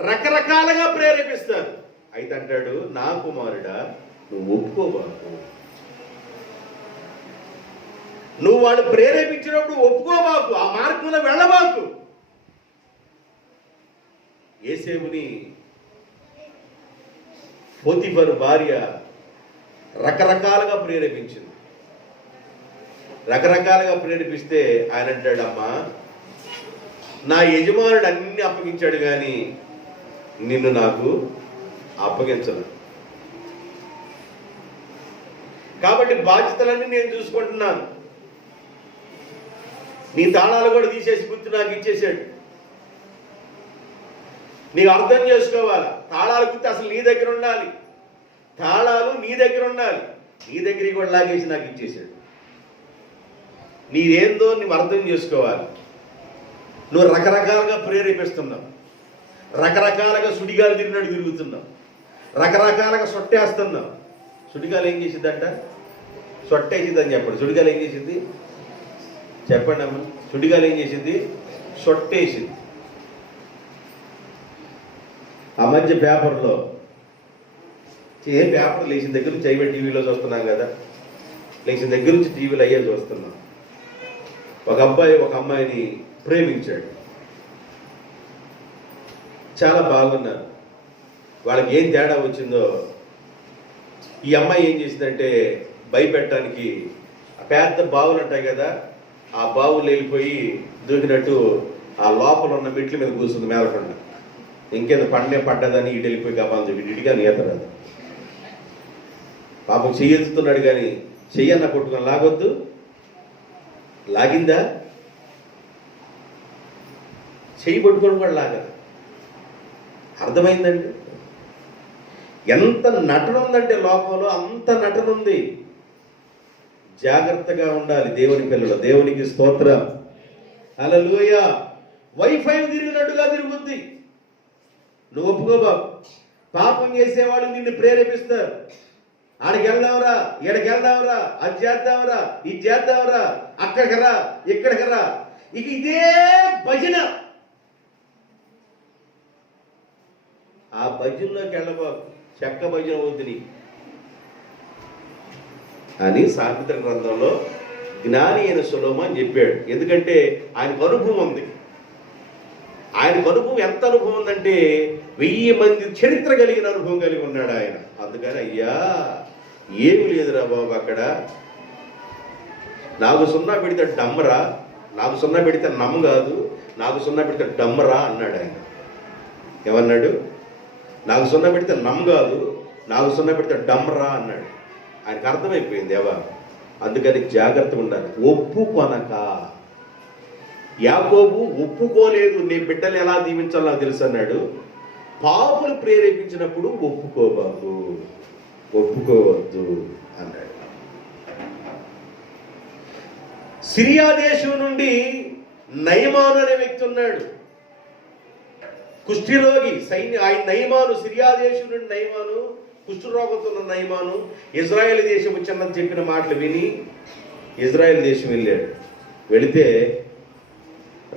రకరకాలుగా ప్రేరేపిస్తారు. అయితే అంటాడు, నా కుమారుడా నువ్వు ఒప్పుకోబాకు, నువ్వు వాళ్ళు ప్రేరేపించినప్పుడు ఒప్పుకోబాకు, ఆ మార్గంలో వెళ్ళబాకు. యేసేపుని పోతిఫరు భార్య రకరకాలుగా ప్రేరేపించింది. రకరకాలుగా ప్రేరేపిస్తే ఆయన అంటాడు, అమ్మా నా యజమానుడు అన్ని అప్పగించాడు కానీ నిన్ను నాకు అప్పగించను, కాబట్టి బాధ్యతలన్నీ నేను చూసుకుంటున్నాను. నీ తాళాలు కూడా తీసేసి గుర్తు నాకు ఇచ్చేసాడు. నీకు అర్థం చేసుకోవాలి, తాళాలు గుర్తు అసలు నీ దగ్గర ఉండాలి, తాళాలు నీ దగ్గర ఉండాలి. నీ దగ్గరికి కూడా లాగేసి నాకు ఇచ్చేసాడు. నీదేందో నువ్వు అర్థం చేసుకోవాలి. నువ్వు రకరకాలుగా ప్రేరేపిస్తున్నావు, రకరకాలుగా సుడిగాలు తిరిగినట్టు తిరుగుతున్నావు, రకరకాలుగా సొట్టేస్తున్నావు. సుడిగాలు ఏం చేసిందంట? సొట్టేసిందని చెప్పండి. సుడిగాలు ఏం చేసింది చెప్పండి అమ్మ. సుడిగాలు ఏం చేసింది? సొట్టేసింది. ఆ మధ్య పేపర్లో పేపర్ లేచిన దగ్గర నుంచి అయ్యే టీవీలో చూస్తున్నాం కదా, లేచిన దగ్గర నుంచి టీవీలో అయ్యే చూస్తున్నాం. ఒక అబ్బాయి ఒక అమ్మాయిని ప్రేమించాడు, చాలా బాగున్నారు. వాళ్ళకి ఏం తేడా వచ్చిందో, ఈ అమ్మాయి ఏం చేసిందంటే భయపెట్టడానికి పెద్ద బావులు ఉంటాయి కదా, ఆ బావులు వెళ్ళిపోయి దూకినట్టు ఆ లోపల ఉన్న మెట్ల మీద కూర్చుంది మేలకుండా. ఇంకేదో పడ్డదని ఇటు వెళ్ళిపోయి గబాలు చూపి ఇటుగా నేతరాదు. పాపం చెయ్యెత్తుతున్నాడు కానీ చెయ్యన్న కొట్టుకొని లాగొద్దు, లాగిందా? చెయ్యి పట్టుకొని కూడా లాగదు. అర్థమైందండి? ఎంత నటన ఉందంటే లోకంలో అంత నటన ఉంది. జాగ్రత్తగా ఉండాలి దేవుని పిల్లలు. దేవునికి స్తోత్రం, హల్లెలూయా. వైఫై తిరిగినట్టుగా తిరుగుద్ది. నువ్వు ఒప్పుకోబాకు. పాపం చేసేవాళ్ళు నిన్ను ప్రేరేపిస్తారు. ఆడికి వెళ్దాంరా, ఈడకి వెళ్దాంరా, అది చేద్దాంరా, ఇది చేద్దాంరా, అక్కడికి రా, ఇక్కడికి రా. ఇక ఇదే భజన. ఆ భజనలోకి వెళ్ళబాకు, చెక్క భజన వద్దు అని సామెతల గ్రంథంలో జ్ఞాని అయిన సొలొమోను చెప్పాడు. ఎందుకంటే ఆయనకు అనుభవం ఉంది. ఆయనకు అనుభవం ఎంత అనుభవం ఉందంటే 1000 మంది చరిత్ర కలిగిన అనుభవం కలిగి ఉన్నాడు ఆయన. అందుకని అయ్యా ఏమి లేదురా బాబు, అక్కడ నాకు సున్నా పెడితే డమ్మరా, నాకు సున్నా పెడితే నమ్ము కాదు, నాకు సున్నా పెడితే డమ్మరా అన్నాడు ఆయన. ఏమన్నాడు? నాకు సున్నా పెడితే నమ్ము కాదు, నాకు సున్నా పెడితే డమ్మరా అన్నాడు. ఆయనకు అర్థమైపోయింది ఎవరు. అందుకని జాగ్రత్తగా ఉండాలి. ఒప్పుకొనక. యాకోబు ఒప్పుకోలేదు, నీ బిడ్డలు ఎలా దీవించాలో నాకు తెలుసు అన్నాడు. పాపులు ప్రేరేపించినప్పుడు ఒప్పుకోబాకు, ఒప్పుకోవద్దు అన్నాడు. సిరియా దేశం నుండి నయమాను అనే వ్యక్తి ఉన్నాడు, కుష్ఠరోగి. ఆయన నయమాను, సిరియా దేశం నుండి నయమాను, కుష్ఠరోగంతో ఉన్న నయమాను ఇజ్రాయెల్ దేశం వచ్చిందని చెప్పిన మాటలు విని ఇజ్రాయెల్ దేశం వెళ్ళాడు. వెళితే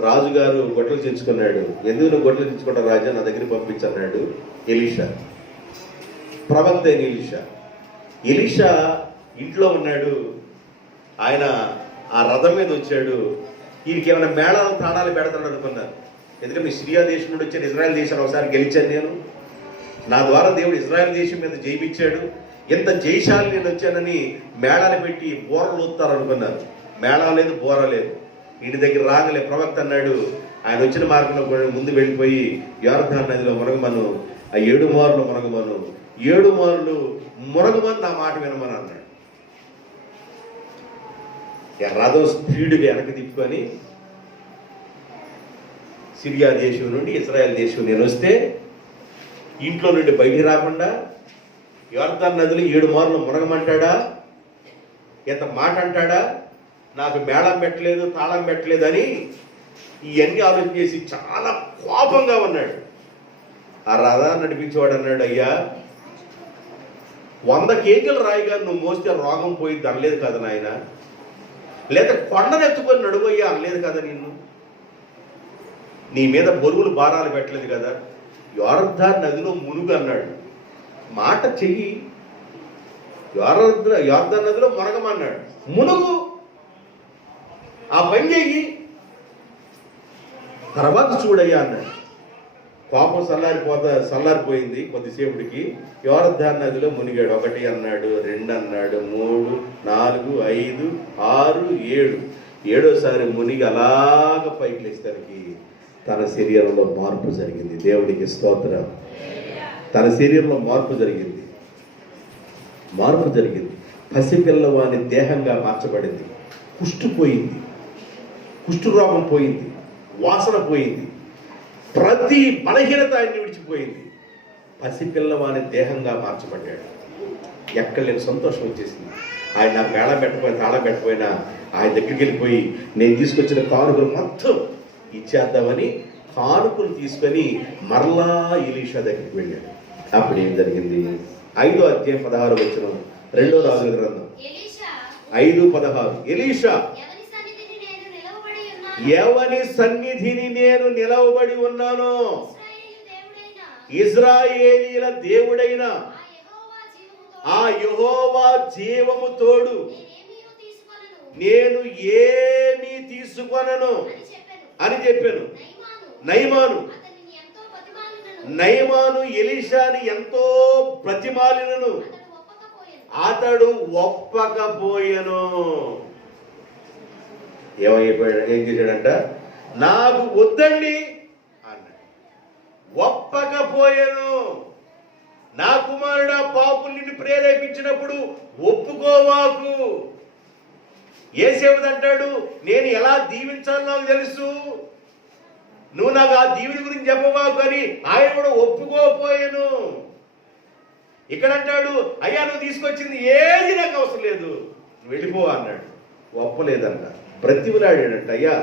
రాజుగారు గొడ్డలు తెచ్చుకున్నాడు. ఎందుకు నువ్వు గొడ్డలు తెచ్చుకుంటావు రాజా, నా దగ్గరికి పంపించన్నాడు ఎలీషా, ప్రవక్త అయిన ఎలీషా. ఎలీషా ఇంట్లో ఉన్నాడు. ఆయన ఆ రథం మీద వచ్చాడు. వీరికి ఏమైనా మేళాలు తాళాలు పెడతాడు అనుకున్నారు. ఎందుకంటే సిరియా దేశం నుండి వచ్చాను, ఇజ్రాయెల్ దేశాన్ని ఒకసారి గెలిచాను నేను, నా ద్వారా దేవుడు ఇజ్రాయెల్ దేశం మీద జయమిచ్చాడు, ఎంత జయశాలి నేను వచ్చానని మేళాలు పెట్టి బోరలు ఊతారు అనుకున్నారు. మేళా లేదు, బోర లేదు. ఇంటి దగ్గర రాగలే. ప్రవక్త అన్నాడు, ఆయన వచ్చిన మార్గంలో ముందు వెళ్ళిపోయి యోర్దాను నదిలో మునగమను, ఆ 7 మార్లు మునగమను, 7 మార్లు మునగమని నా మాట వినమని అన్నాడు. రథం స్పీడ్గా వెనక్కి తిప్పుకొని సిరియా దేశం నుండి ఇజ్రాయెల్ దేశం నేను వస్తే ఇంట్లో నుండి బయటికి రాకుండా యోర్దాను నదిలో 7 మార్లు మునగమంటాడా? ఎంత మాట అంటాడా? నాకు మేళం పెట్టలేదు, తాళం పెట్టలేదు అని ఇవన్నీ ఆలోచన చేసి చాలా కోపంగా ఉన్నాడు. ఆ రథాన్ని నడిపించేవాడు అన్నాడు, అయ్యా 100 కేజీల రాయిగా నువ్వు మోస్తే రోగం పోయిద్ది అనలేదు కదా నాయన, లేదా కొండను ఎత్తుకొని నడువయ్యా అనలేదు కదా నిన్ను, నీ మీద బరువులు భారాలు పెట్టలేదు కదా, యోర్దాను నదిలో మునుగు అన్నాడు. మాట చెయ్యి, యోర్దాను నదిలో మునగమన్నాడు, మునుగు, ఆ పని చెయ్యి, తర్వాత చూడయ్యా అన్నాడు. కోపం చల్లారిపోయింది కొద్దిసేపుడికి. యోర్దాను నదిలో మునిగాడు. 1 అన్నాడు, 2 అన్నాడు, 3, 4, 5, 6, 7. 7వసారి మునిగి అలాగ పైకి లేచేసరికి తన శరీరంలో మార్పు జరిగింది. దేవుడికి స్తోత్రం. తన శరీరంలో మార్పు జరిగింది. పసిపిల్లవాని దేహంగా మార్చబడింది. కుష్టు రోగం పోయింది, వాసన పోయింది, ప్రతి బలహీనత ఆయన్ని విడిచిపోయింది. పసిపిల్లవాని దేహంగా మార్చబడ్డాడు. ఎక్కడ లేని సంతోషం వచ్చేసింది. ఆయన నాకు మేళం పెట్టకపోయినా తాళం పెట్టకపోయినా ఆయన దగ్గరికి వెళ్ళిపోయి నేను తీసుకొచ్చిన కానుకలు మొత్తం ఇచ్చేద్దామని కానుకలు తీసుకొని మరలా ఎలీషా దగ్గరికి వెళ్ళాడు. అప్పుడు ఏం జరిగింది? 5వ అధ్యాయం 16 వచనం, 2వ రాజుల గ్రంథం 5:16. ఎలీషా, ఎవని సన్నిధిని నేను నిలవబడి ఉన్నానో, ఇశ్రాయేలీయుల దేవుడైన ఆ యెహోవా జీవము తోడు నేను ఏమీ తీసుకొనను అని చెప్పాను. నయమాను ఎలీషాని ఎంతో ప్రతిమాలినను, అతడు ఒప్పకపోయెను. ఏం చేశాడంట? నాకు వద్దండి అన్నాడు. ఒప్పకపోయెను. నా కుమారుడా, పాపులు నిన్ను ప్రేరేపించినప్పుడు ఒప్పుకోవాకు. యేసేపు అంటాడు, నేను ఎలా దీవించాలో నాకు తెలుసు, నువ్వు నాకు ఆ దీవుని గురించి చెప్పవాకు అని ఆయన కూడా ఒప్పుకోపోయాను. ఇక్కడ అంటాడు, అయ్యా నువ్వు తీసుకొచ్చింది ఏది నాకు అవసరం లేదు, నువ్వు వెళ్ళిపో అన్నాడు. ఒప్పలేదంట. బ్రతిమలాడాడంట. అయ్యా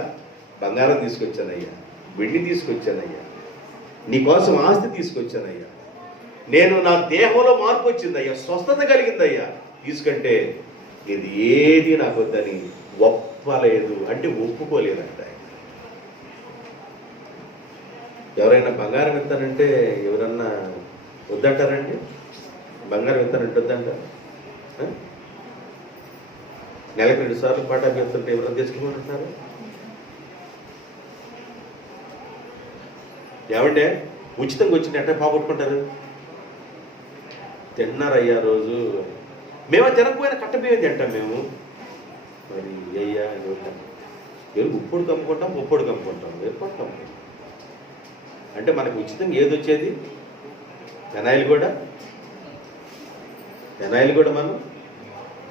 బంగారం తీసుకొచ్చానయ్యా, వెండి తీసుకొచ్చానయ్యా, నీకోసం ఆస్తి తీసుకొచ్చానయ్యా, నేను నా దేహంలో మార్పు వచ్చిందయ్యా, స్వస్థత కలిగిందయ్యా, తీసుకంటే ఇది ఏది నాకు వద్దని ఒప్పలేదు. అంటే ఒప్పుకోలేదంట. ఎవరైనా బంగారం ఇస్తానంటే ఎవరన్నా వద్దంటారండి? బంగారం ఇస్తానంటే వద్దంటారు? నెలకు 2 సార్లు పాఠాలు చెప్తుంటే ఎవరైనా తెచ్చుకోమంటున్నారు? ఏమంటే ఉచితంగా వచ్చింది ఎట్లా పోగొట్టుకుంటారు? తిన్నారయ్యా రోజు, మేము తినకపోయినా కట్టబియ్యం తింటాం మేము. మరి అయ్యా ఉప్పుడు కమ్ముకుంటాం, ఉప్పుడు కమ్ముకుంటాం, వేరుకుంటాం. అంటే మనకు ఉచితంగా ఏది వచ్చేది? పెనాయిల్ కూడా మనం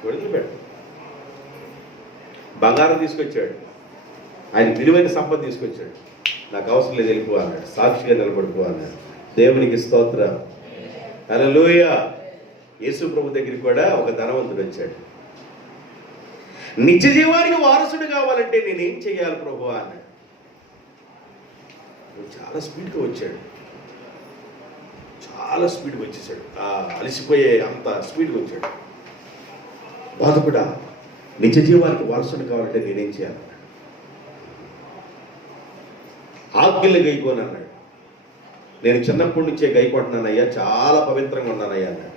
విడుదల పెడతాం. బంగారం తీసుకొచ్చాడు, ఆయన విలువైన సంపద తీసుకొచ్చాడు. నాకు అవసరం లేదు, వెళ్ళిపో అన్నాడు. సాక్షిగా నిలబడిపో అన్నాడు. దేవునికి స్తోత్రం. హల్లెలూయా. యేసు ప్రభు దగ్గరికి కూడా ఒక ధనవంతుడు వచ్చాడు. నిత్య జీవానికి వారసుడు కావాలంటే నేనేం చెయ్యాలి ప్రభు అన్నాడు. చాలా స్పీడ్గా వచ్చాడు, చాలా స్పీడ్గా వచ్చేసాడు. అలసిపోయే అంత స్పీడ్గా వచ్చాడు. బాధపడా, నిత్య జీవానికి వారసుడు కావాలంటే నేనేం చేయాలి? ఆజ్ఞలు గైకోని అన్నాడు. నేను చిన్నప్పటి నుంచే గైకొంటున్నానయ్యా, చాలా పవిత్రంగా ఉన్నానయ్యా అన్నాడు.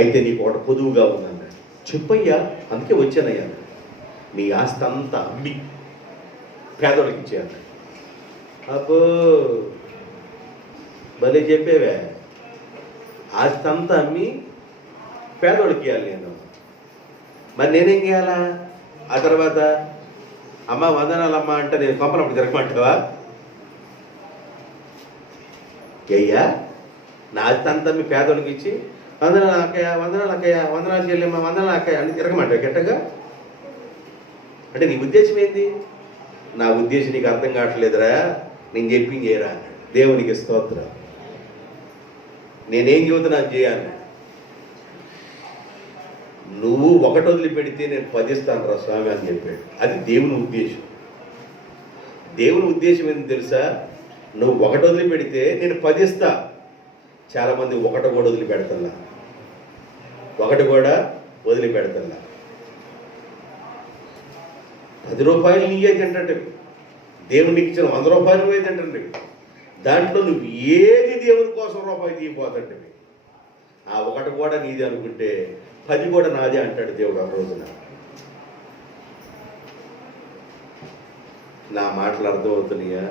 అయితే నీకు ఒకటి పొదువుగా ఉందన్నాడు. చెప్పయ్యా, అందుకే వచ్చానయ్యా అన్నాడు. నీ ఆస్తి అంతా అమ్మి పేదోళ్ళకి ఇచ్చేయాలి. అబ్బో భలే చెప్పేవే, ఆస్తి అంతా అమ్మి పేదోళ్ళకి ఇవ్వాలి నేను. మరి నేనేం చేయాలా? ఆ తర్వాత అమ్మ వందనాలమ్మ అంటే నేను పంపనప్పుడు జరగమంటావా? అయ్యా నా ఆస్తి అంతా అమ్మి పేదోళ్ళకి ఇచ్చి వందనాలు అక్కయ్య, వందనాలు అక్కయ్య, వందనాలు చెల్లెమ్మ, వందనాలు అక్కయ్య అని తిరగమంటావు గట్టగా? అంటే నీ ఉద్దేశం ఏంది? నా ఉద్దేశం నీకు అర్థం కావట్లేదురా, నేను చెప్పింది చేయరా అన్నాడు. దేవునికి స్తోత్రం. నేనేం చెబుతున్నా చేయాలి. నువ్వు ఒకటి వదిలిపెడితే నేను 10 ఇస్తాను రా స్వామి అని చెప్పాడు. అది దేవుని ఉద్దేశం. దేవుని ఉద్దేశం ఏంటి తెలుసా? నువ్వు ఒకటి వదిలిపెడితే నేను 10 ఇస్తా. చాలామంది ఒకటి కూడా వదిలిపెడతల్లా, ఒకటి కూడా వదిలిపెడతల్లా. 10 రూపాయలు నీయే తింటే, దేవునికి ఇచ్చిన 100 రూపాయలు నువ్వే తింటే, దాంట్లో నువ్వు ఏది దేవుని కోసం రూపాయి తీయపోతుంటే, ఆ ఒకటి కూడా నీది అనుకుంటే 10 కూడా నాదే అంటాడు దేవుడు ఆ రోజున. నా మాటలు అర్థమవుతున్నాయా?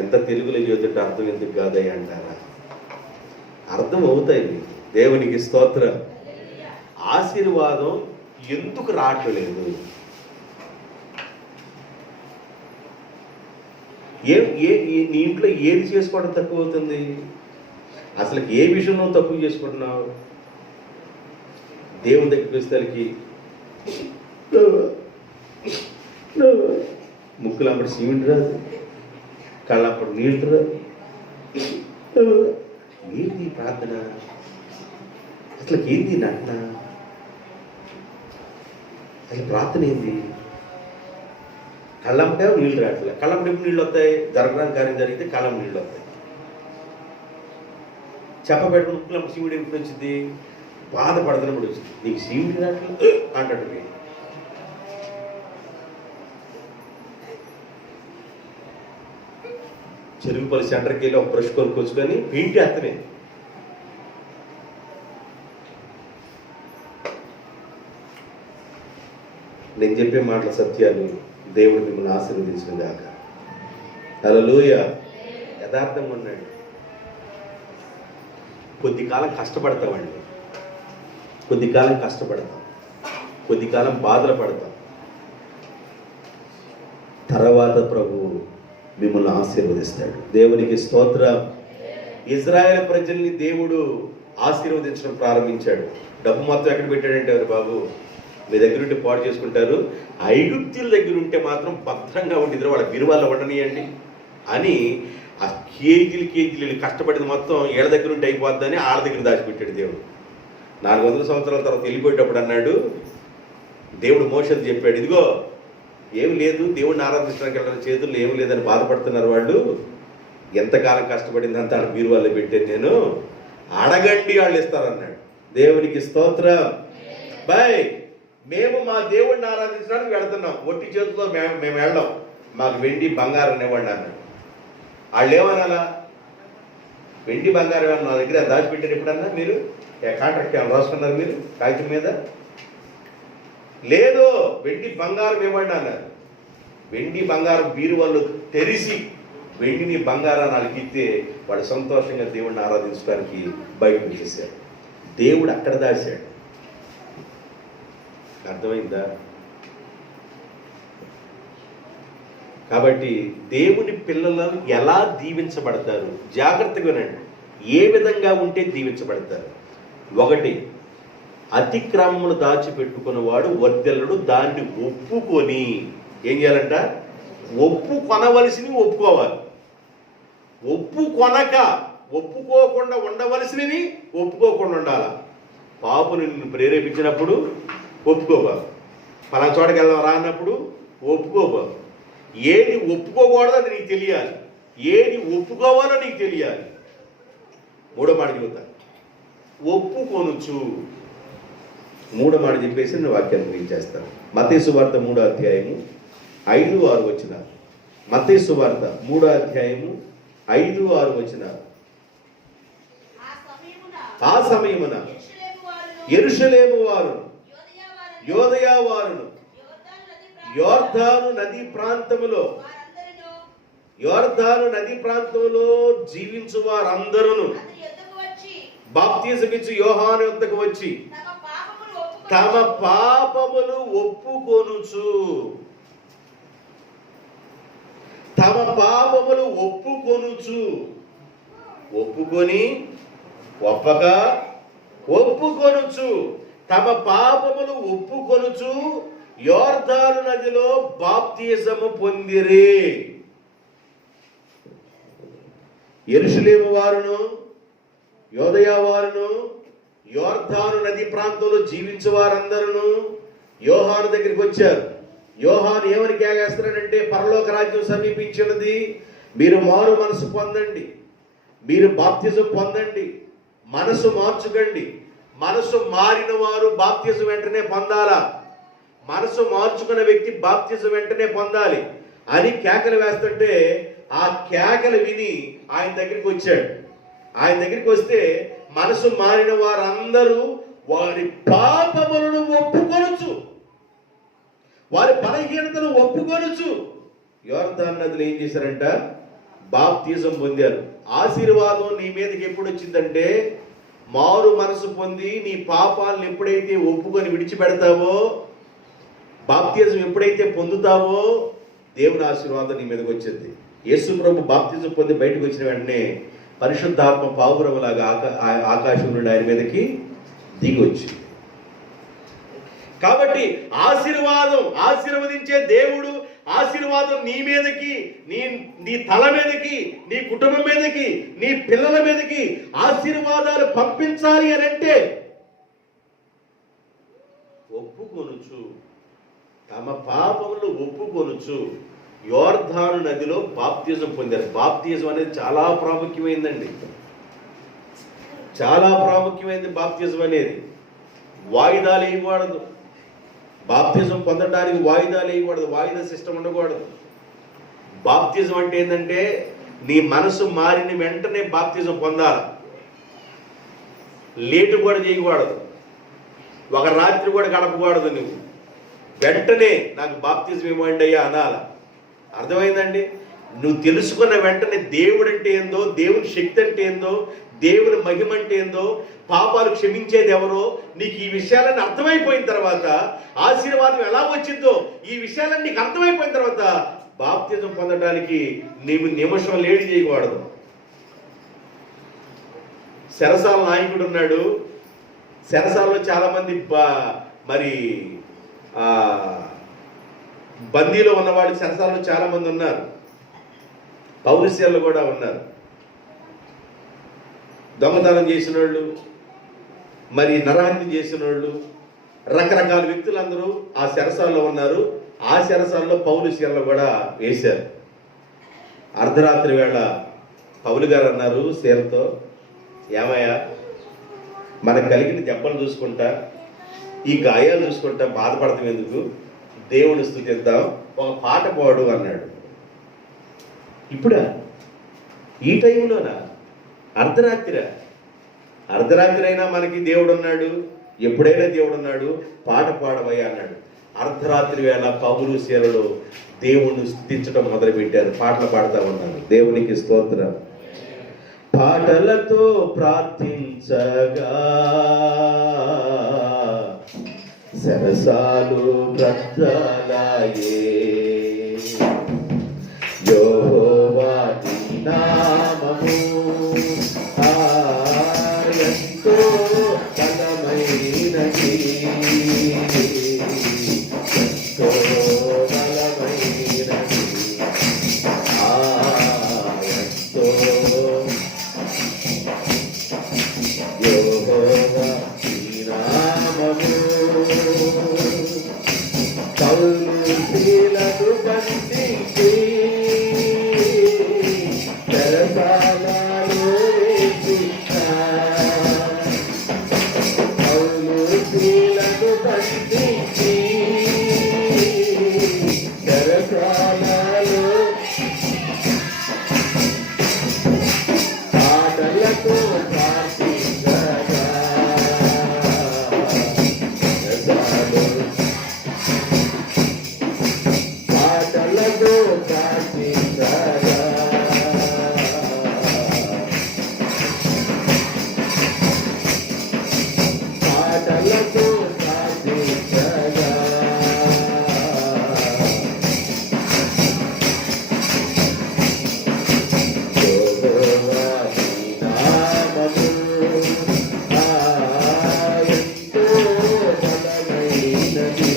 ఎంత తెలుగులో చదువుతుంటే అర్థం ఎందుకు కాదయ్యా అంటారా? అర్థం అవుతాయి మీకు. దేవునికి స్తోత్రం. ఆశీర్వాదం ఎందుకు రావట్లేదు? నీ ఇంట్లో ఏది చేసుకోవడం తక్కువ అవుతుంది? అసలు ఏ విషయంలో తక్కువ చేసుకుంటున్నావు? దేవుని దగ్గరికి వస్తేకి ముక్కులు అప్పుడు సిమెంట్ రాదు, కళ్ళప్పుడు నీళ్ళు రాదు. ఏంది ప్రార్థన? అసలు ఏంది నటన? అసలు ప్రార్థన ఏంది? కళ్ళంటే నీళ్ళు రావట్లేదు. కళ్ళప్పుడు ఎప్పుడు నీళ్ళు వస్తాయి? జరగడానికి కార్యం జరిగితే కళ్ళం నీళ్ళు వస్తాయి. చెప్పబెట్టుకుని ముక్కులప్పుడు శివుడు ఎప్పుడు వచ్చింది? బాధపడుతున్నప్పుడు వచ్చింది. నీకు శివుడు రావట్లేదు అంటాడు. చెరుగుపల్లి సెంటర్కి వెళ్ళి ఒక బ్రష్ కొనుక్కొచ్చుకొని పెయింట్ వేస్తమే. నేను చెప్పే మాటల సత్యాలు దేవుడు మిమ్మల్ని ఆశీర్వదించిన దాకా. హల్లెలూయా. యథార్థంగా ఉన్నాడు. కొద్ది కాలం కష్టపడతామండి, కొద్ది కాలం కష్టపడతాం, కొద్ది కాలం బాధలు పడతాం. తర్వాత ప్రభువు మిమ్మల్ని ఆశీర్వదిస్తాడు. దేవునికి స్తోత్రం. ఇజ్రాయేల్ ప్రజల్ని దేవుడు ఆశీర్వదించడం ప్రారంభించాడు. డబ్బు మొత్తం ఎక్కడ పెట్టాడంటే, ఎవరు బాబు మీ దగ్గర ఉంటే పాడు చేసుకుంటారు, ఐగుప్తుల దగ్గర ఉంటే మాత్రం భద్రంగా ఉండిద్దరు, వాళ్ళ బిరువాళ్ళ ఉండనియండి అని ఆ కేజీలు కష్టపడింది మొత్తం ఏళ్ళ దగ్గర ఉంటే అయిపోద్దని ఆళ్ళ దగ్గర దాచిపెట్టాడు దేవుడు. 400 సంవత్సరాల తర్వాత వెళ్ళిపోయేటప్పుడు అన్నాడు దేవుడు, మోషేతో చెప్పాడు, ఇదిగో ఏమి లేదు, దేవుడిని ఆరాధించడానికి వెళ్ళిన చేతుల్లో ఏమి లేదని బాధపడుతున్నారు వాళ్ళు, ఎంతకాలం కష్టపడిందంతా ఆడ బీరువాళ్ళు పెట్టాను నేను, అడగండి వాళ్ళు ఇస్తారన్నాడు. దేవునికి స్తోత్రం. బాయ్, మేము మా దేవుడిని ఆరాధించడానికి వెళుతున్నాం, ఒట్టి చేతుల్లో మేము వెళ్ళాం, మాకు వెండి బంగారం ఇవ్వండి అన్నాడు. వాళ్ళు ఏమనాలా? వెండి బంగారం ఏమన్నా నా దగ్గర దాచిపెట్టారు ఎప్పుడన్నా? మీరు కాంట్రాక్ట్ ఏమన్నా రాసుకున్నారు మీరు కాగితం మీద? లేదు, వెండి బంగారం ఇవ్వండి అన్నారు. వెండి బంగారం బీరువాళ్ళు తెరిచి వెండిని బంగారాన్ని అలికిస్తే వాడు సంతోషంగా దేవుడిని ఆరాధించడానికి బయటకు వచ్చేసాడు. దేవుడు అక్కడ దాచాడు. అర్థమైందా? కాబట్టి దేవుని పిల్లలు ఎలా దీవించబడతారు? జాగ్రత్తగా వినండి. ఏ విధంగా ఉంటే దీవించబడతారు? 1, అతిక్రమమును దాచిపెట్టుకున్నవాడు వర్ధిల్లడు, దాన్ని ఒప్పుకొని ఏం చేయాలంట? ఒప్పుకొనవలసినవి ఒప్పుకోవాలి. ఒప్పుకోకుండా ఉండవలసినవి ఒప్పుకోకుండా ఉండాలి. పాపులు నిన్ను ప్రేరేపించినప్పుడు ఒప్పుకోవాలి. పలానా చోటకి వెళ్దాం రా అన్నప్పుడు ఒప్పుకోవాలి. ఏది ఒప్పుకోకూడదో అది నీకు తెలియాలి, ఏది ఒప్పుకోవాలో నీకు తెలియాలి. 3వ మాట చెబుతాను, ఒప్పుకొనుచు. 3వ మాట చెప్పేసి నేను వాక్యాన్ని ముగించేస్తాను. మత్తయి సువార్త 3వ అధ్యాయము 5-6 వచనాలు. మత్తయి సువార్త 3వ అధ్యాయము 5-6 వచనాలు. ఆ సమయమున యెరూషలేము వారు యోదయ వారును యోర్దాను నదీ ప్రాంతములో జీవించు వారందరూ బాప్తిసమిచ్చు యోహాను యొద్దకు వచ్చి తమ పాపములు ఒప్పుకొనుచు, తమ పాపములు ఒప్పుకొని ఒప్పుకొనుచు, తమ పాపములు ఒప్పుకొనుచు యోర్దాను నదిలో బాప్తిజము పొందిరి. యెరూషలేము వారును యోదయ వారును యోర్దాను నది ప్రాంతంలో జీవించే వారందరూ యోహాను దగ్గరికి వచ్చారు. యోహాను ఏమని కేగేస్తున్నాడంటే, పరలోక రాజ్యం సమీపించినది, మీరు మారు మనసు పొందండి, మీరు బాప్తిజం పొందండి, మనసు మార్చుకండి. మనసు మారిన వారు బాప్తిజం వెంటనే పొందాలా, మనసు మార్చుకున్న వ్యక్తి బాప్తిజం వెంటనే పొందాలి అని కేకలు వేస్తుంటే, ఆ కేకలు విని ఆయన దగ్గరికి వచ్చాడు. ఆయన దగ్గరికి వస్తే మనసు మారిన వారందరూ వారి పాపములను ఒప్పుకొనొచ్చు, వారి బలహీనతను ఒప్పుకొనొచ్చు యోర్దాను నదిలో ఏం చేశారంట, బాప్తిజం పొందారు. ఆశీర్వాదం నీ మీదకి ఎప్పుడు వచ్చిందంటే, మారు మనసు పొంది నీ పాపాలను ఎప్పుడైతే ఒప్పుకొని విడిచిపెడతావో, బాప్తిజం ఎప్పుడైతే పొందుతావో, దేవుని ఆశీర్వాదం నీ మీదకి వచ్చింది. యేసు ప్రభు బాప్తిజం పొంది బయటకు వచ్చిన వెంటనే పరిశుద్ధాత్మ పావురములాగా ఆకాశం నుండి ఆయన మీదకి దిగి వచ్చింది. కాబట్టి ఆశీర్వదించే దేవుడు ఆశీర్వాదం నీ మీదకి, నీ తల మీదకి, నీ కుటుంబం మీదకి, నీ పిల్లల మీదకి ఆశీర్వాదాలు పంపించాలి అని అంటే ఒప్పుకొనుచు, తమ పాపములు ఒప్పుకొనుచు యోర్దాను నదిలో బాప్తిజం పొందారు. బాప్తిజం అనేది చాలా ప్రాముఖ్యమైందండి, చాలా ప్రాముఖ్యమైనది. బాప్తిజం అనేది వాయిదాలు వేయకూడదు. బాప్తిజం పొందడానికి వాయిదాలు వేయకూడదు, వాయిదా సిస్టమ్ ఉండకూడదు. బాప్తిజం అంటే ఏంటంటే, నీ మనసు మారిన వెంటనే బాప్తిజం పొందాలి, లేటు కూడా చేయకూడదు, ఒక రాత్రి కూడా గడపకూడదు. నువ్వు వెంటనే నాకు బాప్తిజం ఇవ్వండి అయ్యా అనాల. అర్థమైందండి? నువ్వు తెలుసుకున్న వెంటనే దేవుడు అంటే ఏందో, దేవుని శక్తి అంటే ఏందో, దేవుని మహిమ అంటే ఏందో, పాపాలు క్షమించేది ఎవరో నీకు ఈ విషయాలన్నీ అర్థమైపోయిన తర్వాత, ఆశీర్వాదం ఎలా వచ్చిందో ఈ విషయాలన్నీ నీకు అర్థమైపోయిన తర్వాత బాప్తిజం పొందడానికి నీవు నిమిషం లేట్ చేయకూడదు. చెరసాల నాయకుడు ఉన్నాడు. చెరసాలలో చాలా మంది మరి బందీలో ఉన్నవాళ్ళు చెరసాలలో చాలా మంది ఉన్నారు, పౌరస్యాలు కూడా ఉన్నారు. దొంగతనం చేసిన వాళ్ళు, మరి నరహత్య చేసిన వాళ్ళు, రకరకాల వ్యక్తులందరూ ఆ చెరసాలలో ఉన్నారు. ఆ చెరసాలలో పౌరస్యాలను కూడా వేశారు. అర్ధరాత్రి వేళ పౌలు గారు అన్నారు శీలతో, ఏమయ్యా, మనకు కలిగిన దెబ్బలు చూసుకుంటా, ఈ గాయాలు చూసుకుంటా బాధపడతాం ఎందుకు, దేవుని స్తుతిద్దాం, ఒక పాట పాడు అన్నాడు. ఇప్పుడా, ఈ టైంలోనా, అర్ధరాత్రి అయినా మనకి దేవుడు ఉన్నాడు, ఎప్పుడైనా దేవుడు ఉన్నాడు, పాట పాడవయ్యా అన్నాడు. అర్ధరాత్రి వేళ పౌలు శీలలో దేవుణ్ణి స్తుతించడం మొదలుపెట్టారు, పాటలు పాడుతూ ఉన్నారు. దేవునికి స్తోత్రం. పాటలతో ప్రార్థించగా సరసాలు బ్రద్దలాయే, యెహోవా నీ నామము ఎంతో బలమైనది, ఎంతో బలమైనది, ఎంతో యెహోవా నీ నామము. పౌలు శీలను బంధించి చెరసాలలో వేసిన, పౌలు శీలను బంధించి చెరసాలలో పాటలతో ప్రార్థించగా పాటలతో ప్రార్థించగా పాటలతో ప్రార్థించగా యెహోవా నీ నామము ఎంతో బలమైనది,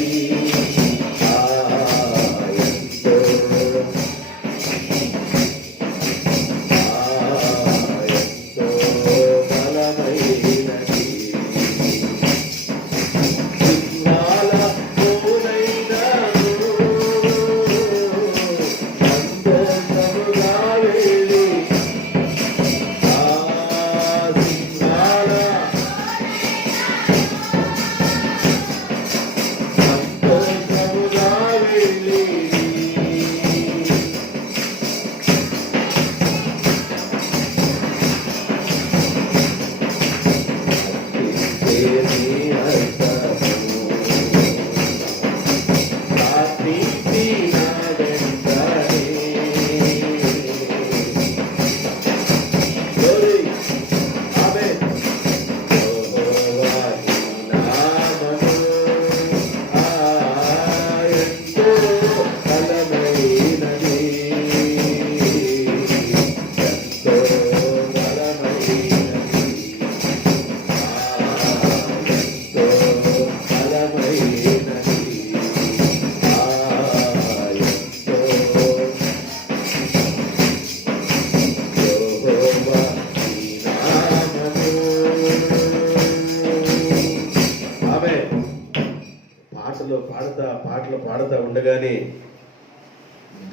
ఉండగానే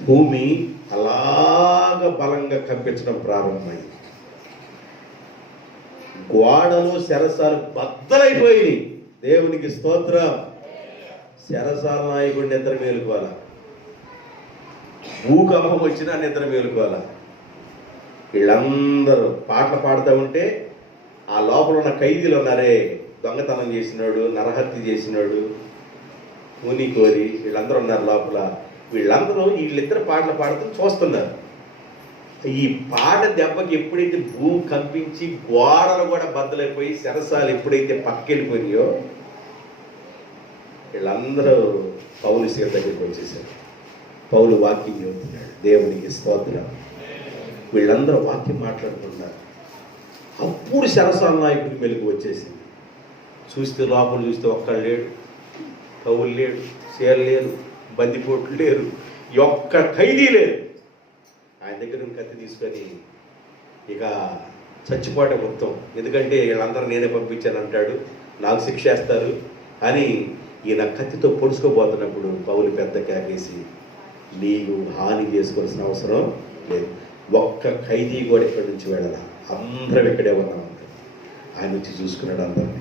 భూమి అలాగ బలంగా కంపించడం ప్రారంభమైంది. గోడలు శరసాలు బద్దలైపోయినాయి. దేవునికి స్తోత్రం. శరసాల నాయకుడు నిద్ర మేలుకోవాల, భూకంపం వచ్చినా నిద్ర మేలుకోవాల. వీళ్ళందరూ పాటలు పాడుతూ ఉంటే ఆ లోపల ఉన్న ఖైదీలు ఉన్నారే, దొంగతనం చేసినాడు, నరహత్య చేసినాడు, కూని కోరి వీళ్ళందరూ ఉన్నారు లోపల. వీళ్ళిద్దరు పాటలు పాడుతూ చూస్తున్నారు. ఈ పాట దెబ్బకి ఎప్పుడైతే భూమి కంపించి గోడలు కూడా బద్దలైపోయి శరసాలు ఎప్పుడైతే పక్కెళ్ళిపోయినాయో వీళ్ళందరూ పౌలు సీత దగ్గరికి వచ్చేసారు. పౌలు వాక్యం చెబుతున్నాడు. దేవునికి స్తోత్రం. వీళ్ళందరూ వాక్యం మాట్లాడుతున్నారు. అప్పుడు శరసాల నాయకుడికి మెలుగు వచ్చేసింది. చూస్తే లోపల చూస్తే ఒక్కడు లేడు, పౌలు లేడు, చీర లేరు, బందిపోట్లు లేరు, ఒక్క ఖైదీ లేరు. ఆయన దగ్గర కత్తి తీసుకొని ఇక చచ్చిపోవటం మొత్తం. ఎందుకంటే వీళ్ళందరూ నేనే పంపించాను అంటాడు, నాకు శిక్ష వేస్తారు అని ఈయన కత్తితో పొడుచుకోబోతున్నప్పుడు పౌలు పెద్ద కేకేసి, నీవు హాని చేసుకోవాల్సిన అవసరం లేదు, ఒక్క ఖైదీ కూడా ఇక్కడి నుంచి వెళ్ళాల, అందరం ఇక్కడే ఉన్నాం. ఆయన వచ్చి చూసుకున్నాడు అందరినీ.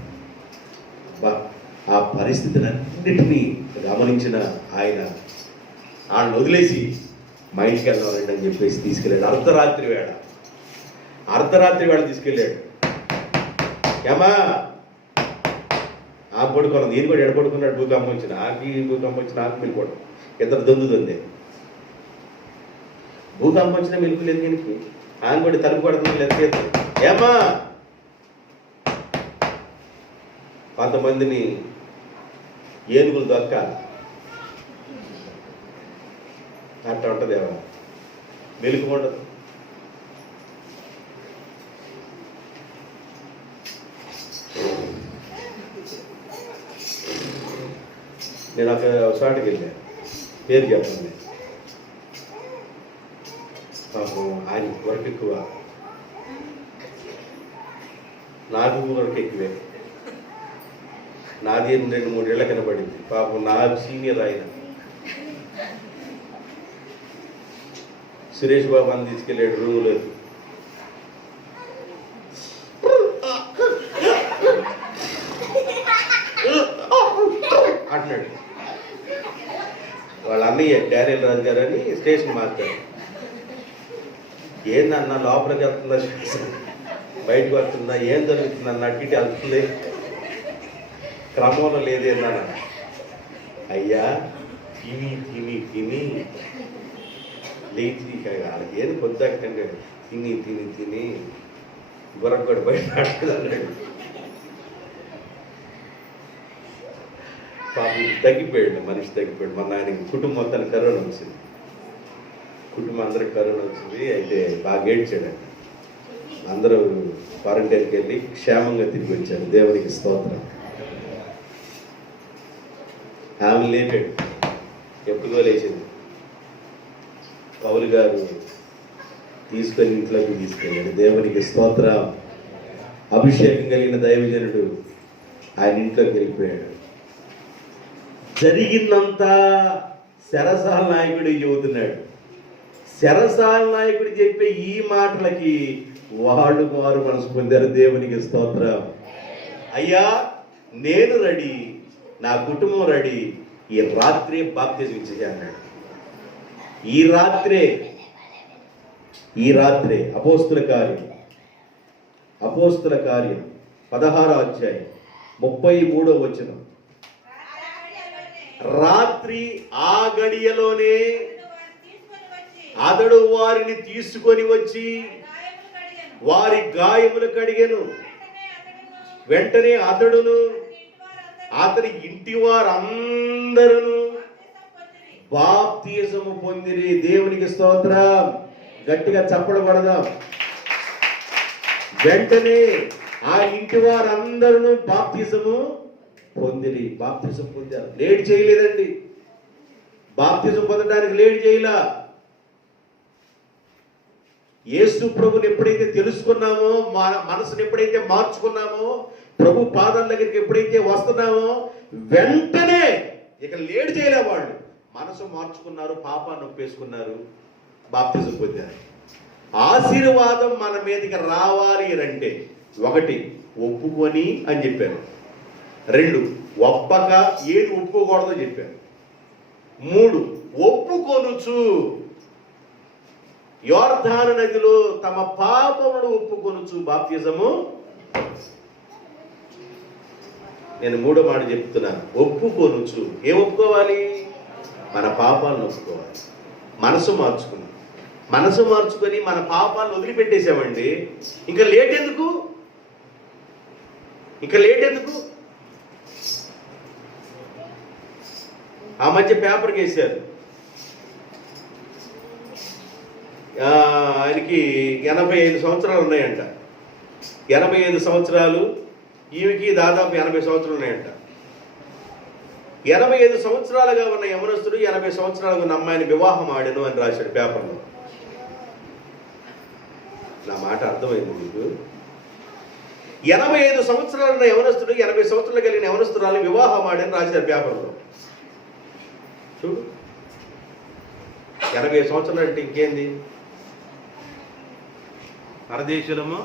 ఆ పరిస్థితులన్నిటినీ గమనించిన ఆయన వాళ్ళని వదిలేసి మా ఇంటికి వెళ్ళాలండి అని చెప్పేసి తీసుకెళ్ళాడు. అర్ధరాత్రి వేళ తీసుకెళ్ళాడు. ఏమా ఆ పడుకోవాలి, నేను కూడా ఎడపడుకున్నాడు. భూకంపం వచ్చిన ఆకు మెలుకోవడం, ఇద్దరు దొందే. భూకంపం వచ్చినా మెలుపు లేదు దీనికి. ఆయన కూడా తలుపు పడుతుంది లేదు. ఏమా కొంతమందిని ఏనుగులు దొక్క అట్లా ఉంటుంది. ఏమో మెలుపు ఉండదు. నేను ఒక చోటకి వెళ్ళాను, పేరు చెప్పండి. పాపం ఆయన వర్క్ ఎక్కువ, నాకు వర్క్ ఎక్కువే. నాది 2-3 ఏళ్ళ కనబడింది. పాపం నా సీనియర్ ఆయన సురేష్ బాబు అని తీసుకెళ్ళాడు రూములో. అంటున్నాడు. వాళ్ళ అన్నయ్య డానియల్ రాజు గారు అని స్టేషన్ మాస్టర్. ఏందన్నా లోపలికి వెళ్తుందా, బయటకు వస్తుందా, ఏం జరుగుతుందన్న అటు వెళ్తుంది, క్రమంలో లేదేందన్న. అయ్యా తిని తిని తిని లేచి వాళ్ళకి ఏది పొద్దాకంటే తిని తిని తిని గురగొడ బయట అన్నాడు. పాపం తగ్గిపోయాడు, మనిషి తగ్గిపోయాడు. మన ఆయనకి కుటుంబం మొత్తానికి కరోనా వచ్చింది. కుటుంబం అందరికి కరోనా వచ్చింది. అయితే బాగా ఏడ్చాడంట. అందరూ క్వారంటైన్కి వెళ్ళి క్షేమంగా తిరిగి వచ్చారు. దేవునికి స్తోత్రం. ఆమె లేపాడు, ఎప్పుడుగో లేచింది. పౌలు గారు తీసుకొని ఇంట్లోకి తీసుకెళ్ళాడు. దేవునికి స్తోత్రం. అభిషేకం కలిగిన దైవజనుడు ఆయన ఇంట్లోకి వెళ్ళిపోయాడు. జరిగిందంతా శరసాల నాయకుడు చెబుతున్నాడు. శరసాల నాయకుడు చెప్పే ఈ మాటలకి వారు మనసు పొందారు. దేవునికి స్తోత్రం. అయ్యా నేను రెడీ, నా కుటుంబం రెడీ, ఈ రాత్రి బాప్తిజం ఇచ్చేది అన్నాడు. ఈ రాత్రే అపోస్తుల కార్యం 16వ అధ్యాయం 33వ వచనం. రాత్రి ఆ గడియలోనే అతడు వారిని తీసుకొని వచ్చి వారి గాయములు కడిగెను. వెంటనే అతడును అతని ఇంటి వారందరూ బాప్తిజము పొందిరి. దేవునికి స్తోత్రం. గట్టిగా చప్పట్లు కొడదాం. వెంటనే ఆ ఇంటి వారందరూ బాప్తిజము పొందిరి. బాప్తిజం పొందారు. లేట్ చేయలేదండి. బాప్తిజం పొందడానికి లేట్ చేయలా. యేసు ప్రభుని ఎప్పుడైతే తెలుసుకున్నామో, మనసుని ఎప్పుడైతే మార్చుకున్నామో, ప్రభు పాదాల దగ్గరికి ఎప్పుడైతే వస్తున్నామో, వెంటనే ఇక లేట్ చేయలే వాళ్ళు. మనసు మార్చుకున్నారు, పాపాన్ని ఒప్పేసుకున్నారు, బాప్తిజం పొందారు. ఆశీర్వాదం మన మీదకి రావాలి అంటే 1 ఒప్పుకొని అని చెప్పారు, 2 ఒప్పక ఏది ఒప్పుకోకూడదో చెప్పారు, 3 ఒప్పుకొనుచు యోర్దాను నదిలో తమ పాపమును ఒప్పుకొనుచు బాప్తిజము. నేను 3వ మాట చెప్తున్నాను, ఒప్పుకొనుచు. ఏం ఒప్పుకోవాలి? మన పాపాలను ఒప్పుకోవాలి. మనసు మార్చుకున్నాం, మనసు మార్చుకొని మన పాపాలను వదిలిపెట్టేసామండి. ఇంకా లేట్ ఎందుకు? ఆ మధ్య పేపర్కి వేశారు, ఆయనకి 85 సంవత్సరాలు ఉన్నాయంట. 85 సంవత్సరాలు, ఈమెకి దాదాపు 80 సంవత్సరాలు ఉన్నాయంట. 85 సంవత్సరాలుగా ఉన్న యవనస్తుడు 80 సంవత్సరాలుగా ఉన్న అమ్మాయిని వివాహం ఆడను అని రాశాడు పేపర్లో. నా మాట అర్థమైంది మీకు? 85 సంవత్సరాలు ఉన్న యవనస్తుడు 80 సంవత్సరాలు కలిగిన యవనస్తురాలు వివాహం ఆడని రాశారు పేపర్లో. చూడు, 80 సంవత్సరాలు అంటే ఇంకేంది? పరదేశులము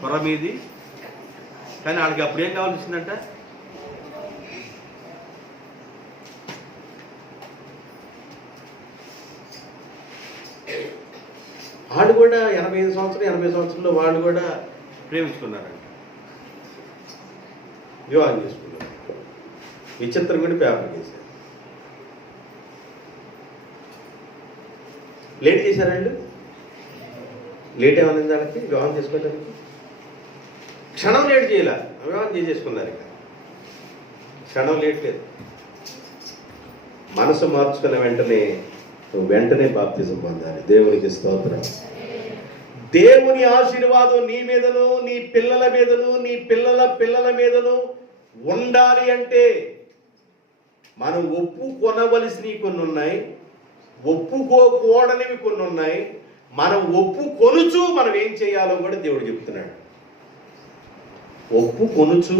పొర మీది. కానీ వాళ్ళకి అప్పుడేం కావాల్సి వచ్చిందంట? వాళ్ళు కూడా 85 సంవత్సరంలో వాళ్ళు కూడా ప్రేమించుకున్నారంట, వివాహం చేసుకున్నారు. విచిత్రం కూడా పేపర్ చేశారు. లేట్ చేశారండి. లేట్ ఏమన్నా వాళ్ళకి వివాహం చేసుకోవడానికి? క్షణం లేట్ చేయాల, వివాహం చేసేసుకున్నారు. ఇక క్షణం లేట్ లేదు. మనసు మార్చుకున్న వెంటనే బాప్తిజం పొందాలి. దేవునికి స్తోత్రం. దేవుని ఆశీర్వాదం నీ మీదను, నీ పిల్లల మీదను, నీ పిల్లల మీదను ఉండాలి అంటే మనం ఒప్పుకొనవలసినవి కొన్ని ఉన్నాయి, ఒప్పుకోకూడనివి కొన్ని ఉన్నాయి. మనం ఒప్పుకొనుచు మనం ఏం చేయాలో కూడా దేవుడు చెప్తున్నాడు. ఒప్పుకొనుచు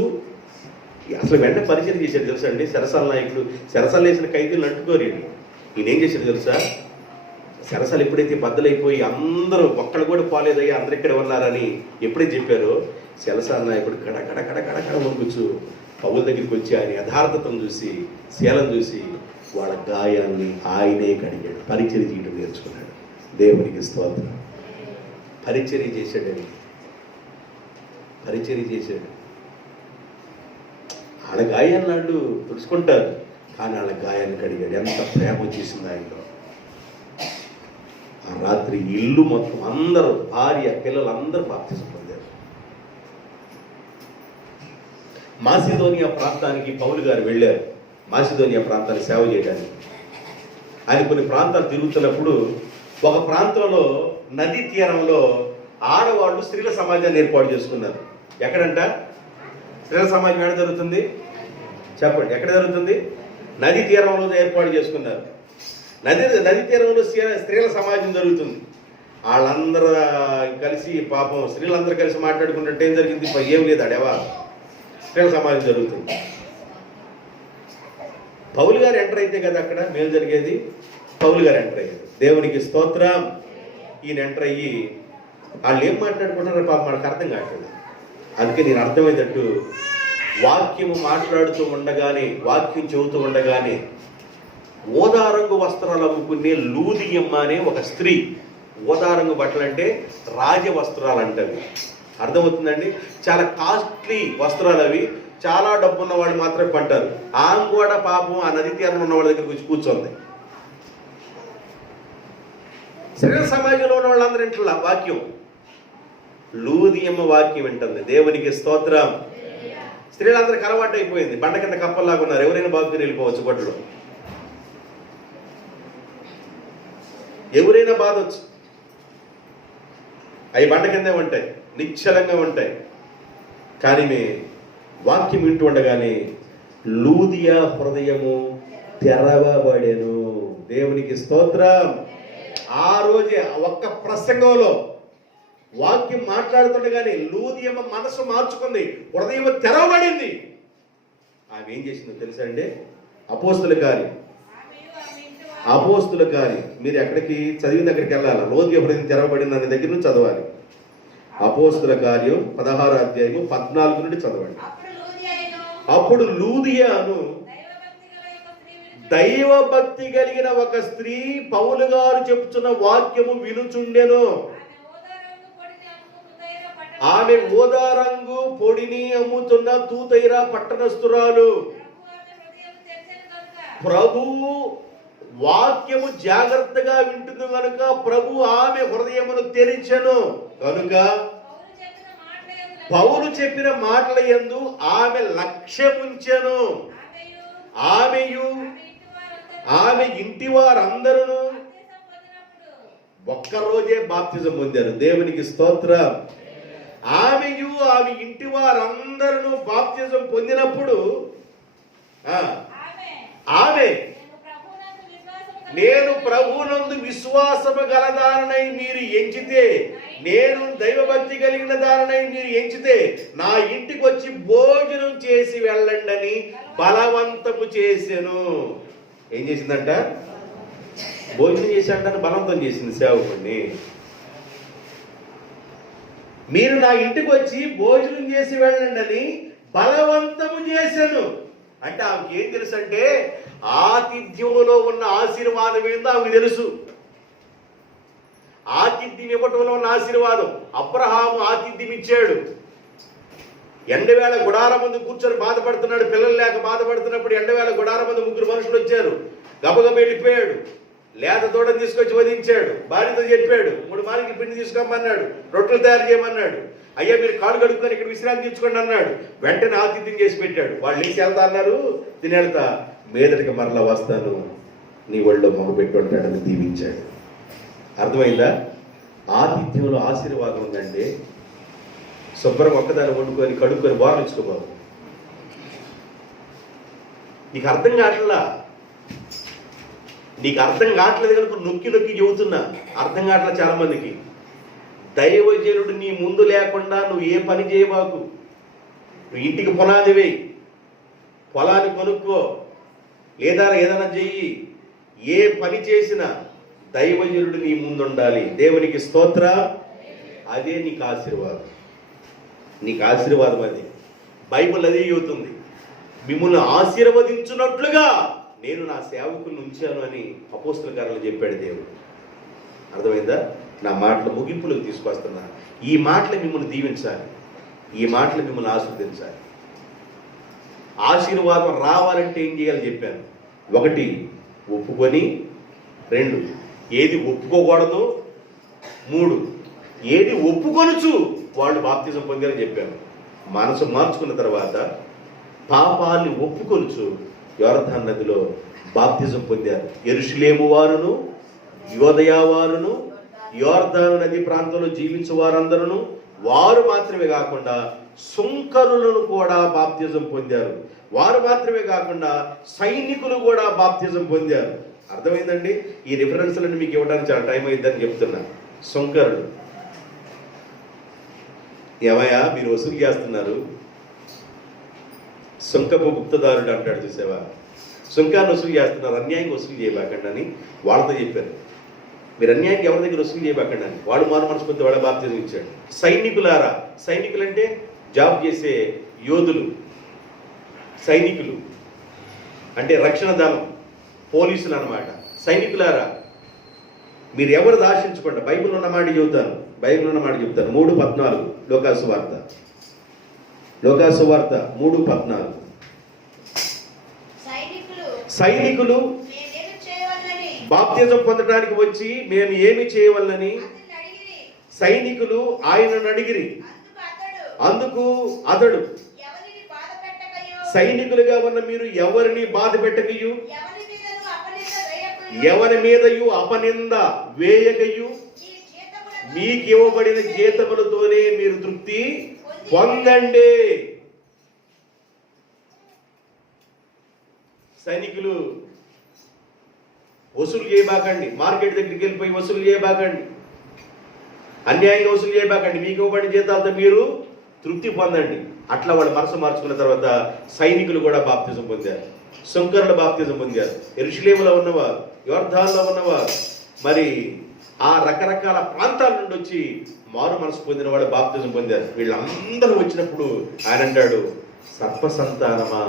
అసలు వెంట పరిచయం చేశాడు తెలుసా అండి. సరసాల నాయకుడు సరసాలు వేసిన ఖైదీలను అంటుకోరు. ఈయన ఏం చేశాడు తెలుసా? సరసాలు ఎప్పుడైతే బద్దలైపోయి అందరూ ఒక్కడు కూడా పోలేదయ్యా, అందరు ఇక్కడ ఉన్నారని ఎప్పుడైతే చెప్పారో, సరసాల నాయకుడు కడ వంగుచు పౌల దగ్గరికి వచ్చి ఆయన యథార్థతను చూసి, శీలం చూసి వాళ్ళ గాయాన్ని ఆయనే కడిగాడు. పరిచర్య చేయడం నేర్చుకున్నాడు. దేవునికి స్తోత్రం. పరిచర్య చేశాడు. వాళ్ళ గాయాన్ని వాళ్ళు తుడుచుకుంటారు, కానీ వాళ్ళ గాయాన్ని కడిగాడు. ఎంత ప్రేమ వచ్చేసింది ఆయనలో. ఆ రాత్రి ఇల్లు మొత్తం అందరూ, భార్య పిల్లలు అందరూ బాప్తిజం పొందారు. మాసిదోనియా ప్రాంతానికి పౌలు గారు వెళ్ళారు. మాసిదోనియా ప్రాంతాన్ని సేవ చేయడానికి ఆయన కొన్ని ప్రాంతాలు తిరుగుతున్నప్పుడు ఒక ప్రాంతంలో నదీ తీరంలో ఆడవాళ్ళు స్త్రీల సమాజాన్ని ఏర్పాటు చేసుకున్నారు. ఎక్కడంట? స్త్రీల సమాజం ఎక్కడ జరుగుతుంది చెప్పండి? ఎక్కడ జరుగుతుంది? నదీ తీరంలో ఏర్పాటు చేసుకున్నారు. నదీ తీరంలో స్త్రీల సమాజం జరుగుతుంది. వాళ్ళందరూ కలిసి పాపం స్త్రీలందరూ కలిసి మాట్లాడుకున్నట్టు ఏం జరిగింది? ఏం లేదు, అడేవా స్త్రీల సమాజం జరుగుతుంది. పౌలు గారు ఎంటర్ అయితే కదా అక్కడ మేలు జరిగేది. పౌలు గారు ఎంటర్ అయ్యారు. దేవునికి స్తోత్రం. ఈయన ఎంటర్ అయ్యి వాళ్ళు ఏం మాట్లాడుకుంటున్నారో పాపం మనకు అర్థం కావట్లేదు. అందుకే నేను అర్థమయ్యేటట్టు వాక్యము మాట్లాడుతూ ఉండగానే, వాక్యం చెబుతూ ఉండగానే ఓదారంగు వస్త్రాలు అమ్ముకునే లూదియమ్మ అనే ఒక స్త్రీ, ఓదారంగు బట్టలు అంటే రాజ వస్త్రాలు అంటవి. అర్థమవుతుందండి? చాలా కాస్ట్లీ వస్త్రాలు అవి. చాలా డబ్బున్న వాళ్ళు మాత్రమే కొంటారు. ఆమె కూడా పాపం ఆ నది తీరం ఉన్న వాళ్ళ దగ్గర కూర్చొంది. స్త్రీల సమాజంలో ఉన్న వాళ్ళందరూ ఇంట్లో వాక్యం, లూదియమ్మ వాక్యం వింటుంది. దేవునికి స్తోత్రం. స్త్రీలందరికీ అలవాటు అయిపోయింది. బండ కింద కప్పల్లాగా ఉన్నారు. ఎవరైనా బాగుని వెళ్ళిపోవచ్చు గొడ్డలో, ఎవరైనా బాధవచ్చు. అవి బండ కిందే ఉంటాయి, నిశ్చలంగా ఉంటాయి. కానీ మీ వాక్యం వింటూ ఉండగానే లూదియా హృదయము తెరవబడెను. దేవునికి స్తోత్రం. ఆ రోజే ఒక్క ప్రసంగంలో వాక్యం మాట్లాడుతుండగానే లూదియమ్మ మనసు మార్చుకుంది, హృదయం తెరవబడింది. ఆమె ఏం చేసిందో తెలుసా అండి? అపోస్తలుల కార్యం అపోస్తుల కార్యం, మీరు ఎక్కడికి చదివిన దగ్గరికి వెళ్ళాలి. లోతు హృదయం తెరవబడిన అనే దగ్గర నుంచి చదవాలి. అపోస్తుల కార్యం 16వ అధ్యాయము 14 నుండి చదవండి. అప్పుడు లూదియాను దైవభక్తి కలిగిన ఒక స్త్రీ పౌలు గారు చెప్తున్న వాక్యము వినుచుండెను. ఆమె ఊదా రంగు పొడిని అమ్ముతున్న తూతైరా పట్టణస్తురాలు. ప్రభువు వాక్యము జాగ్రత్తగా వింటుంది కనుక ప్రభు ఆమె హృదయమును తెరిచెను. కనుక పౌలు చెప్పిన మాటల యందు ఆమె లక్ష్యముంచెను. ఆమెయు ఆమె ఇంటి వారందరూ ఒక్కరోజే బాప్తిజం పొందారు. దేవునికి స్తోత్రం. ఆమెయు ఆమె ఇంటి వారందరూ బాప్తిజం పొందినప్పుడు ఆమె నేను ప్రభువునందు విశ్వాసము గలదానై మీరు ఎంచితే, నేను దైవభక్తి కలిగిన దానై మీరు ఎంచితే నా ఇంటికి వచ్చి భోజనం చేసి వెళ్ళండి అని బలవంతము చేసెను. ఏం చేసిందంట? భోజనం చేశాడని బలవంతం చేసింది సేవకుడిని. మీరు నా ఇంటికి వచ్చి భోజనం చేసి వెళ్ళండి అని బలవంతము చేశాను. అంటే ఆమెకి ఏం తెలుసు అంటే ఆతిథ్యములో ఉన్న ఆశీర్వాదం ఏందో ఆమెకు తెలుసు. ఆతిథ్యం ఇవ్వటంలో ఉన్న ఆశీర్వాదం. అబ్రహాము ఆతిథ్యం ఇచ్చాడు. ఎండవేళ గుడార ముందు కూర్చొని బాధపడుతున్నాడు. పిల్లలు లేక బాధపడుతున్నప్పుడు ఎండవేళ గుడార ముందు 3 మనుషులు వచ్చారు. గబగబ వెళ్ళిపోయాడు. లేత తోటను తీసుకొచ్చి వధించాడు. భార్యతో చెప్పాడు, 3 మార్కి పిండి తీసుకోమన్నాడు, రొట్టెలు తయారు చేయమన్నాడు. అయ్యా మీరు కాళ్ళు కడుక్కొని ఇక్కడ విశ్రాంతి తీసుకోండి అన్నాడు. వెంటనే ఆతిథ్యం చేసి పెట్టాడు. వాళ్ళు లేచి వెళ్తా అన్నారు. తినేళ్తా మీదటికి మరలా వస్తాను, నీ ఒళ్ళో మగ పెట్టుంటాడని దీవించాడు. అర్థమైందా? ఆతిథ్యంలో ఆశీర్వాదం ఉందండి. శుభ్రం ఒక్కదాన్ని వండుకొని కడుక్కొని వారించుకోబాబు. నీకు అర్థం కావట్లా, నీకు అర్థం కావట్లేదు కనుక నొక్కి నొక్కి చెబుతున్నా. అర్థం కావట్లా చాలా మందికి. దైవజనుడు నీ ముందు లేకుండా నువ్వు ఏ పని చేయబాకు. నువ్వు ఇంటికి పునాది వేయి, పొలాన్ని కొనుక్కో, లేదా ఏదైనా చెయ్యి. ఏ పని చేసినా దైవజనుడు నీ ముందు ఉండాలి. దేవునికి స్తోత్ర. అదే నీకు ఆశీర్వాదం. నీకు ఆశీర్వాదం అది. బైబిల్ అదే చెబుతుంది. మిమ్మల్ని ఆశీర్వదించున్నట్లుగా నేను నా సేవకుని ఉంచాను అని అపోస్తల కార్యాలు చెప్పాడు దేవుడు. అర్థమైందా? నా మాటలు ముగింపులకు తీసుకొస్తున్నా. ఈ మాటలు మిమ్మల్ని దీవించాలి, ఈ మాటలు మిమ్మల్ని ఆశీర్వదించాలి. ఆశీర్వాదం రావాలంటే ఏం చేయాలి చెప్పాను. 1 ఒప్పుకొని, 2 ఏది ఒప్పుకోకూడదు, 3 ఏది ఒప్పుకొనుచు వాళ్ళు బాప్తిజం పొందారని చెప్పాను. మనసు మార్చుకున్న తర్వాత పాపాన్ని ఒప్పుకొనుచు యోర్దాను నదిలో బాప్తిజం పొందారు. యెరూషలేము వారును, యోదయ వారును, యోర్దాను నది ప్రాంతంలో జీవించే వారందరూ వారు మాత్రమే కాకుండా సుంకరులను కూడా బాప్తిజం పొందారు. వారు మాత్రమే కాకుండా సైనికులు కూడా బాప్తిజం పొందారు. అర్థమైందండి? ఈ రిఫరెన్స్లను మీకు ఇవ్వడానికి చాలా టైం అయిందని చెప్తున్నా. సుంకరుడు ఏమయ్యా మీరు వసూలు చేస్తున్నారు, సుంకపు గుప్తదారుడు అంటాడు చూసావా. సుంకాన్ని వసూలు చేస్తున్నారు, అన్యాయంగా వసూలు చేయబాకండి అని వాళ్ళతో చెప్పారు. మీరు అన్యాయంగా ఎవరి దగ్గర వసూలు చేయబాకండి అని. వాడు మారు మనస్ఫూర్తి వాళ్ళ బాప్తిజం ఇచ్చాడు. సైనికులారా, సైనికులు అంటే జాబ్ చేసే యోధులు, సైనికులు అంటే రక్షణ దళం, పోలీసులు అన్నమాట. సైనికులారా మీరు ఎవరు దాశించకుండా, బైబిల్ ఉన్న మాట చెబుతాను, 3:14 లోకాసు వార్త 3:14. సైనికులు బాప్తిజం పొందడానికి వచ్చి మేము ఏమి చేయవలనని సైనికులు ఆయనను అడిగిరి. అందుకు అతడు సైనికులుగా ఉన్న మీరు ఎవరిని బాధ పెట్టకయు, ఎవరి మీదయు అపనింద వేయకయు, మీకు ఇవ్వబడిన జీతములతోనే మీరు తృప్తి పొందండి. సైనికులు వసూలు చేయబాకండి, మార్కెట్ దగ్గరికి వెళ్ళిపోయి వసూలు చేయబాకండి, అన్యాయంగా వసూలు చేయబాకండి, మీకు ఇవ్వబడిన జీతాలతో మీరు తృప్తి పొందండి. అట్లా వాళ్ళు మనసు మార్చుకున్న తర్వాత సైనికులు కూడా బాప్తిజం పొందారు. సుంకరుల బాప్తిజం పొందారు. యెరూషలేములో ఉన్నవారు, యోర్దానులో ఉన్నవారు, మరి ఆ రకరకాల ప్రాంతాల నుండి వచ్చి మారు మనసు పొందిన వాడు బాప్తిజం పొందారు. వీళ్ళందరూ వచ్చినప్పుడు ఆయన అంటాడు, సర్ప సంతానమా,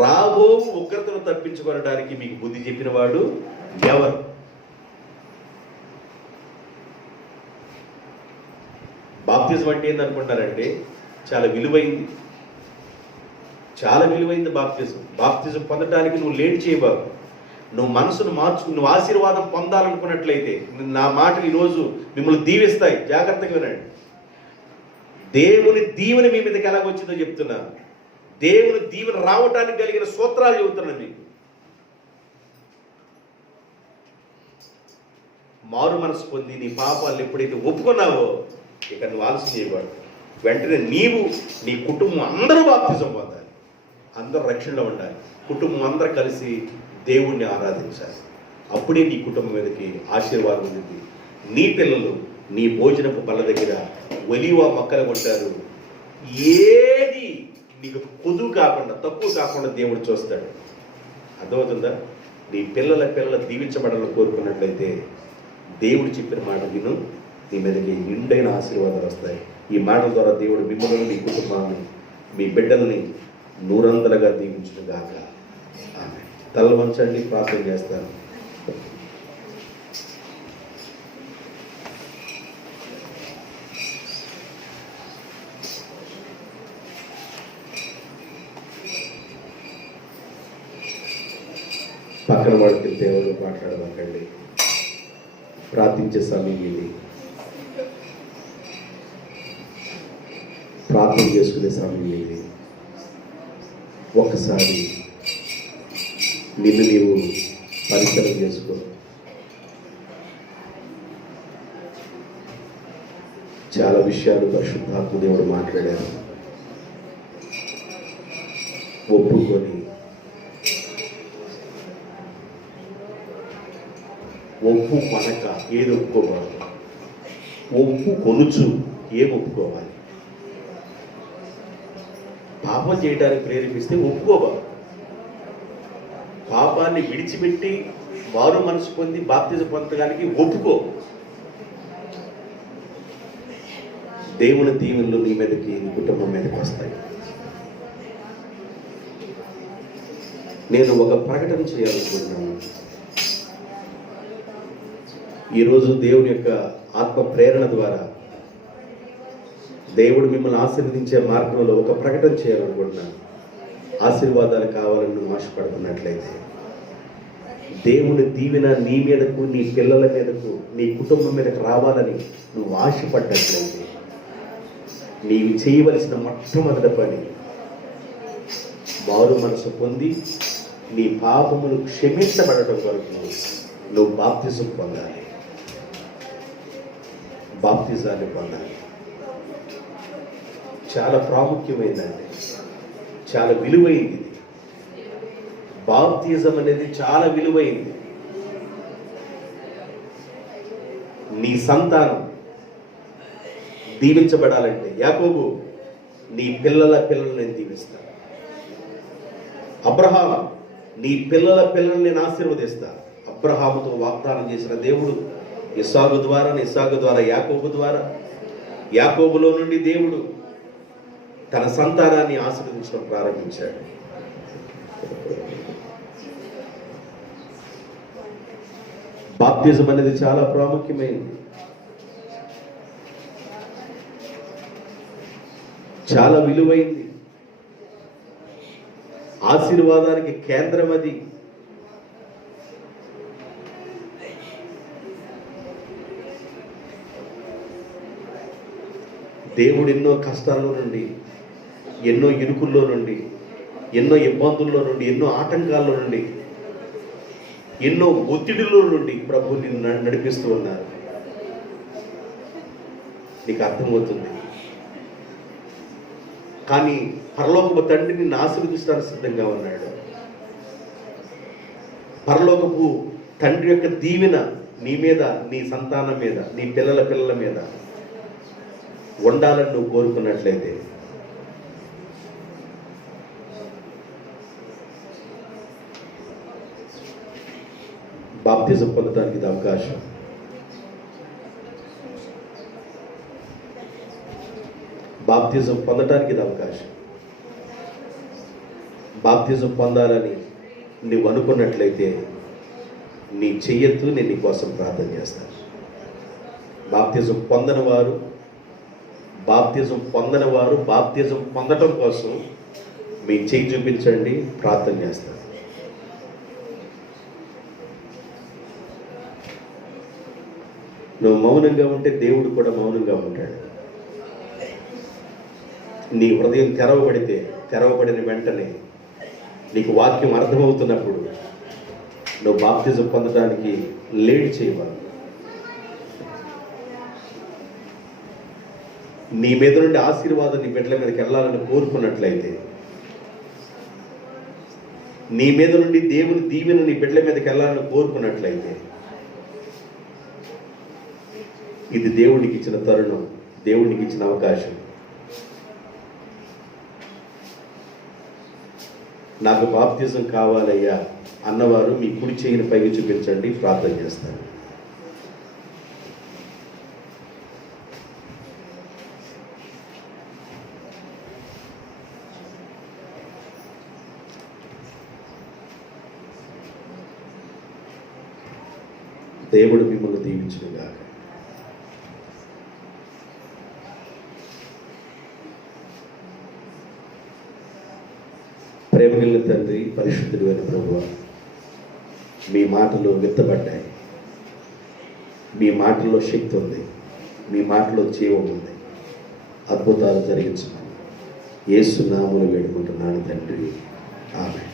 రాబో ఉగ్రతను తప్పించుకోవడానికి మీకు బుద్ధి చెప్పిన వాడు ఎవరు? బాప్తిజం అంటే ఏందనుకుంటారంటే చాలా విలువైంది, చాలా విలువైంది బాప్తిజం. బాప్తిజం పొందడానికి నువ్వు లేట్ చేయబాకు. నువ్వు మనసును నువ్వు ఆశీర్వాదం పొందాలనుకున్నట్లయితే నా మాటలు ఈరోజు మిమ్మల్ని దీవిస్తాయి. జాగ్రత్తగా వినండి. దేవుని దీవెన మీ మీదకి ఎలాగొచ్చిందో చెప్తున్నాను. దేవుని దీవెన రావటానికి కలిగిన సూత్రాలు చెబుతున్నాను మీకు. మారు మనసు పొంది నీ పాపాలను ఎప్పుడైతే ఒప్పుకున్నావో ఇక నువ్వు ఆలస్యం చేయబడు. వెంటనే నీవు, నీ కుటుంబం అందరూ బాప్తిజం పొందాలి, అందరూ రక్షణలో ఉండాలి, కుటుంబం అందరూ కలిసి దేవుణ్ణి ఆరాధించాలి. అప్పుడే నీ కుటుంబం మీదకి ఆశీర్వాదం ఉంది. నీ పిల్లలు నీ భోజనపు పళ్ళ దగ్గర ఒలివ మొక్కలు కొంటారు. ఏది నీకు పొదువు కాకుండా, తక్కువ కాకుండా దేవుడు చూస్తాడు. అర్థమవుతుందా? నీ పిల్లల దీవించబడాలని కోరుకున్నట్లయితే దేవుడు చెప్పిన మాట విను, నీ మీదకి నిండైన ఆశీర్వాదాలు వస్తాయి. ఈ మాటల ద్వారా దేవుడు మిమ్మల్ని, మీ కుటుంబాన్ని, మీ బిడ్డల్ని నూరంతలుగా దీవించుగాక. ఆమె తల వంచండి, ప్రార్థన చేస్తాను. పక్కన వాడికి దేవుడు మాట్లాడబాకండి. ప్రార్థించే సమయం ఇది, ప్రార్థన చేసుకునే సమయం ఇది. ఒక్కసారి నిన్ను నీవు పరిసరం చేసుకో. చాలా విషయాలు పరిశుద్ధాత్మ దేవుడు మాట్లాడారు. ఒప్పుకొని ఒప్పు మనక ఏది ఒప్పుకోవాలి, ఒప్పు కొనుచు ఏం ఒప్పుకోవాలి. పాపం చేయడానికి ప్రేరేపిస్తే ఒప్పుకోవాలి. పాపాన్ని విడిచిపెట్టి మారు మనసు పొంది బాప్తిజం పొందడానికి ఒప్పుకో. దేవుని దీవెనలు నీ మీదకి, నీ కుటుంబం మీదకి వస్తాయి. నేను ఒక ప్రకటన చేయాలనుకుంటున్నాను. ఈరోజు దేవుని యొక్క ఆత్మ ప్రేరణ ద్వారా దేవుడు మిమ్మల్ని ఆశీర్వదించే మార్గంలో ఒక ప్రకటన చేయాలనుకుంటున్నాను. ఆశీర్వాదాలు కావాలని నువ్వు ఆశపడుతున్నట్లయితే, దేవుని దీవెన నీ మీదకు, నీ పిల్లల మీదకు, నీ కుటుంబం మీదకు రావాలని నువ్వు ఆశపడ్డట్లయితే, నీవు చేయవలసిన మొట్టమొదటి పని మారు మనసు పొంది నీ పాపములు క్షమించబడటం వరకు నువ్వు బాప్తిజం పొందాలి. బాప్తిజాన్ని పొందాలి. చాలా ప్రాముఖ్యమైనదండి, చాలా విలువైంది. బాప్తిజం అనేది చాలా విలువైంది. నీ సంతానం దీవించబడాలంటే యాకోబు, నీ పిల్లలను నేను దీవిస్తాను. అబ్రహాము, నీ పిల్లలను నేను ఆశీర్వదిస్తాను. అబ్రహాముతో వాగ్దానం చేసిన దేవుడు ఇస్సాకు ద్వారా యాకోబు ద్వారా, యాకోబులో నుండి దేవుడు తన సంతానాన్ని ఆశీర్వదించడం ప్రారంభించాడు. బాప్తిజం అనేది చాలా ప్రాముఖ్యమైనది, చాలా విలువైంది. ఆశీర్వాదానికి కేంద్రం అది. దేవుడు ఎన్నో కష్టాల్లో నుండి, ఎన్నో ఇరుకుల్లో నుండి, ఎన్నో ఇబ్బందుల్లో నుండి, ఎన్నో ఆటంకాల్లో నుండి, ఎన్నో ఒత్తిడిలో నుండి ప్రభు నిన్ను నడిపిస్తూ ఉన్నారు. నీకు అర్థమవుతుంది. కానీ పరలోకపు తండ్రి నిన్ను ఆశీర్వదించడానికి సిద్ధంగా ఉన్నాడు. పరలోకపు తండ్రి యొక్క దీవెన నీ మీద, నీ సంతానం మీద, నీ పిల్లల మీద ఉండాలని నువ్వు కోరుకున్నట్లయితే బాప్తిజం పొందడానికి ఇది అవకాశం. బాప్తిజం పొందడానికి ఇది అవకాశం. బాప్తిజం పొందాలని నువ్వు అనుకున్నట్లయితే నీ చెయ్యొద్దు, నేను నీ కోసం ప్రార్థన చేస్తాను. బాప్తిజం పొందని వారు బాప్తిజం పొందటం కోసం మీ చెయ్యి చూపించండి, ప్రార్థన చేస్తాను. నువ్వు మౌనంగా ఉంటే దేవుడు కూడా మౌనంగా ఉంటాడు. నీ హృదయం తెరవబడిన వెంటనే నీకు వాక్యం అర్థమవుతున్నప్పుడు నువ్వు బాప్తిజం పొందడానికి లేట్ చేయవాలి. నీ మీద నుండి ఆశీర్వాదం నీ బిడ్డల మీదకి వెళ్ళాలని కోరుకున్నట్లయితే, నీ మీద నుండి దేవుని దీవెన నీ బిడ్డల మీదకి వెళ్ళాలని కోరుకున్నట్లయితే, ఇది దేవుడికి ఇచ్చిన తరుణం, దేవుడికి ఇచ్చిన అవకాశం. నాకు బాప్తిజం కావాలయ్యా అన్నవారు మీ కుడి చేయిని పైకి చూపించండి, ప్రార్థన చేస్తాను. దేవుడు మిమ్మల్ని దీవించునుగాక. ప్రేమగల తండ్రి, పరిశుద్ధుడు అయిన ప్రభువా, మీ మాటలు విత్తబడ్డాయి. మీ మాటల్లో శక్తి ఉంది, మీ మాటలో జీవం ఉంది. అద్భుతాలు జరిగించమని యేసు నామములో వేడుకుంటున్నాను తండ్రి, ఆమేన్.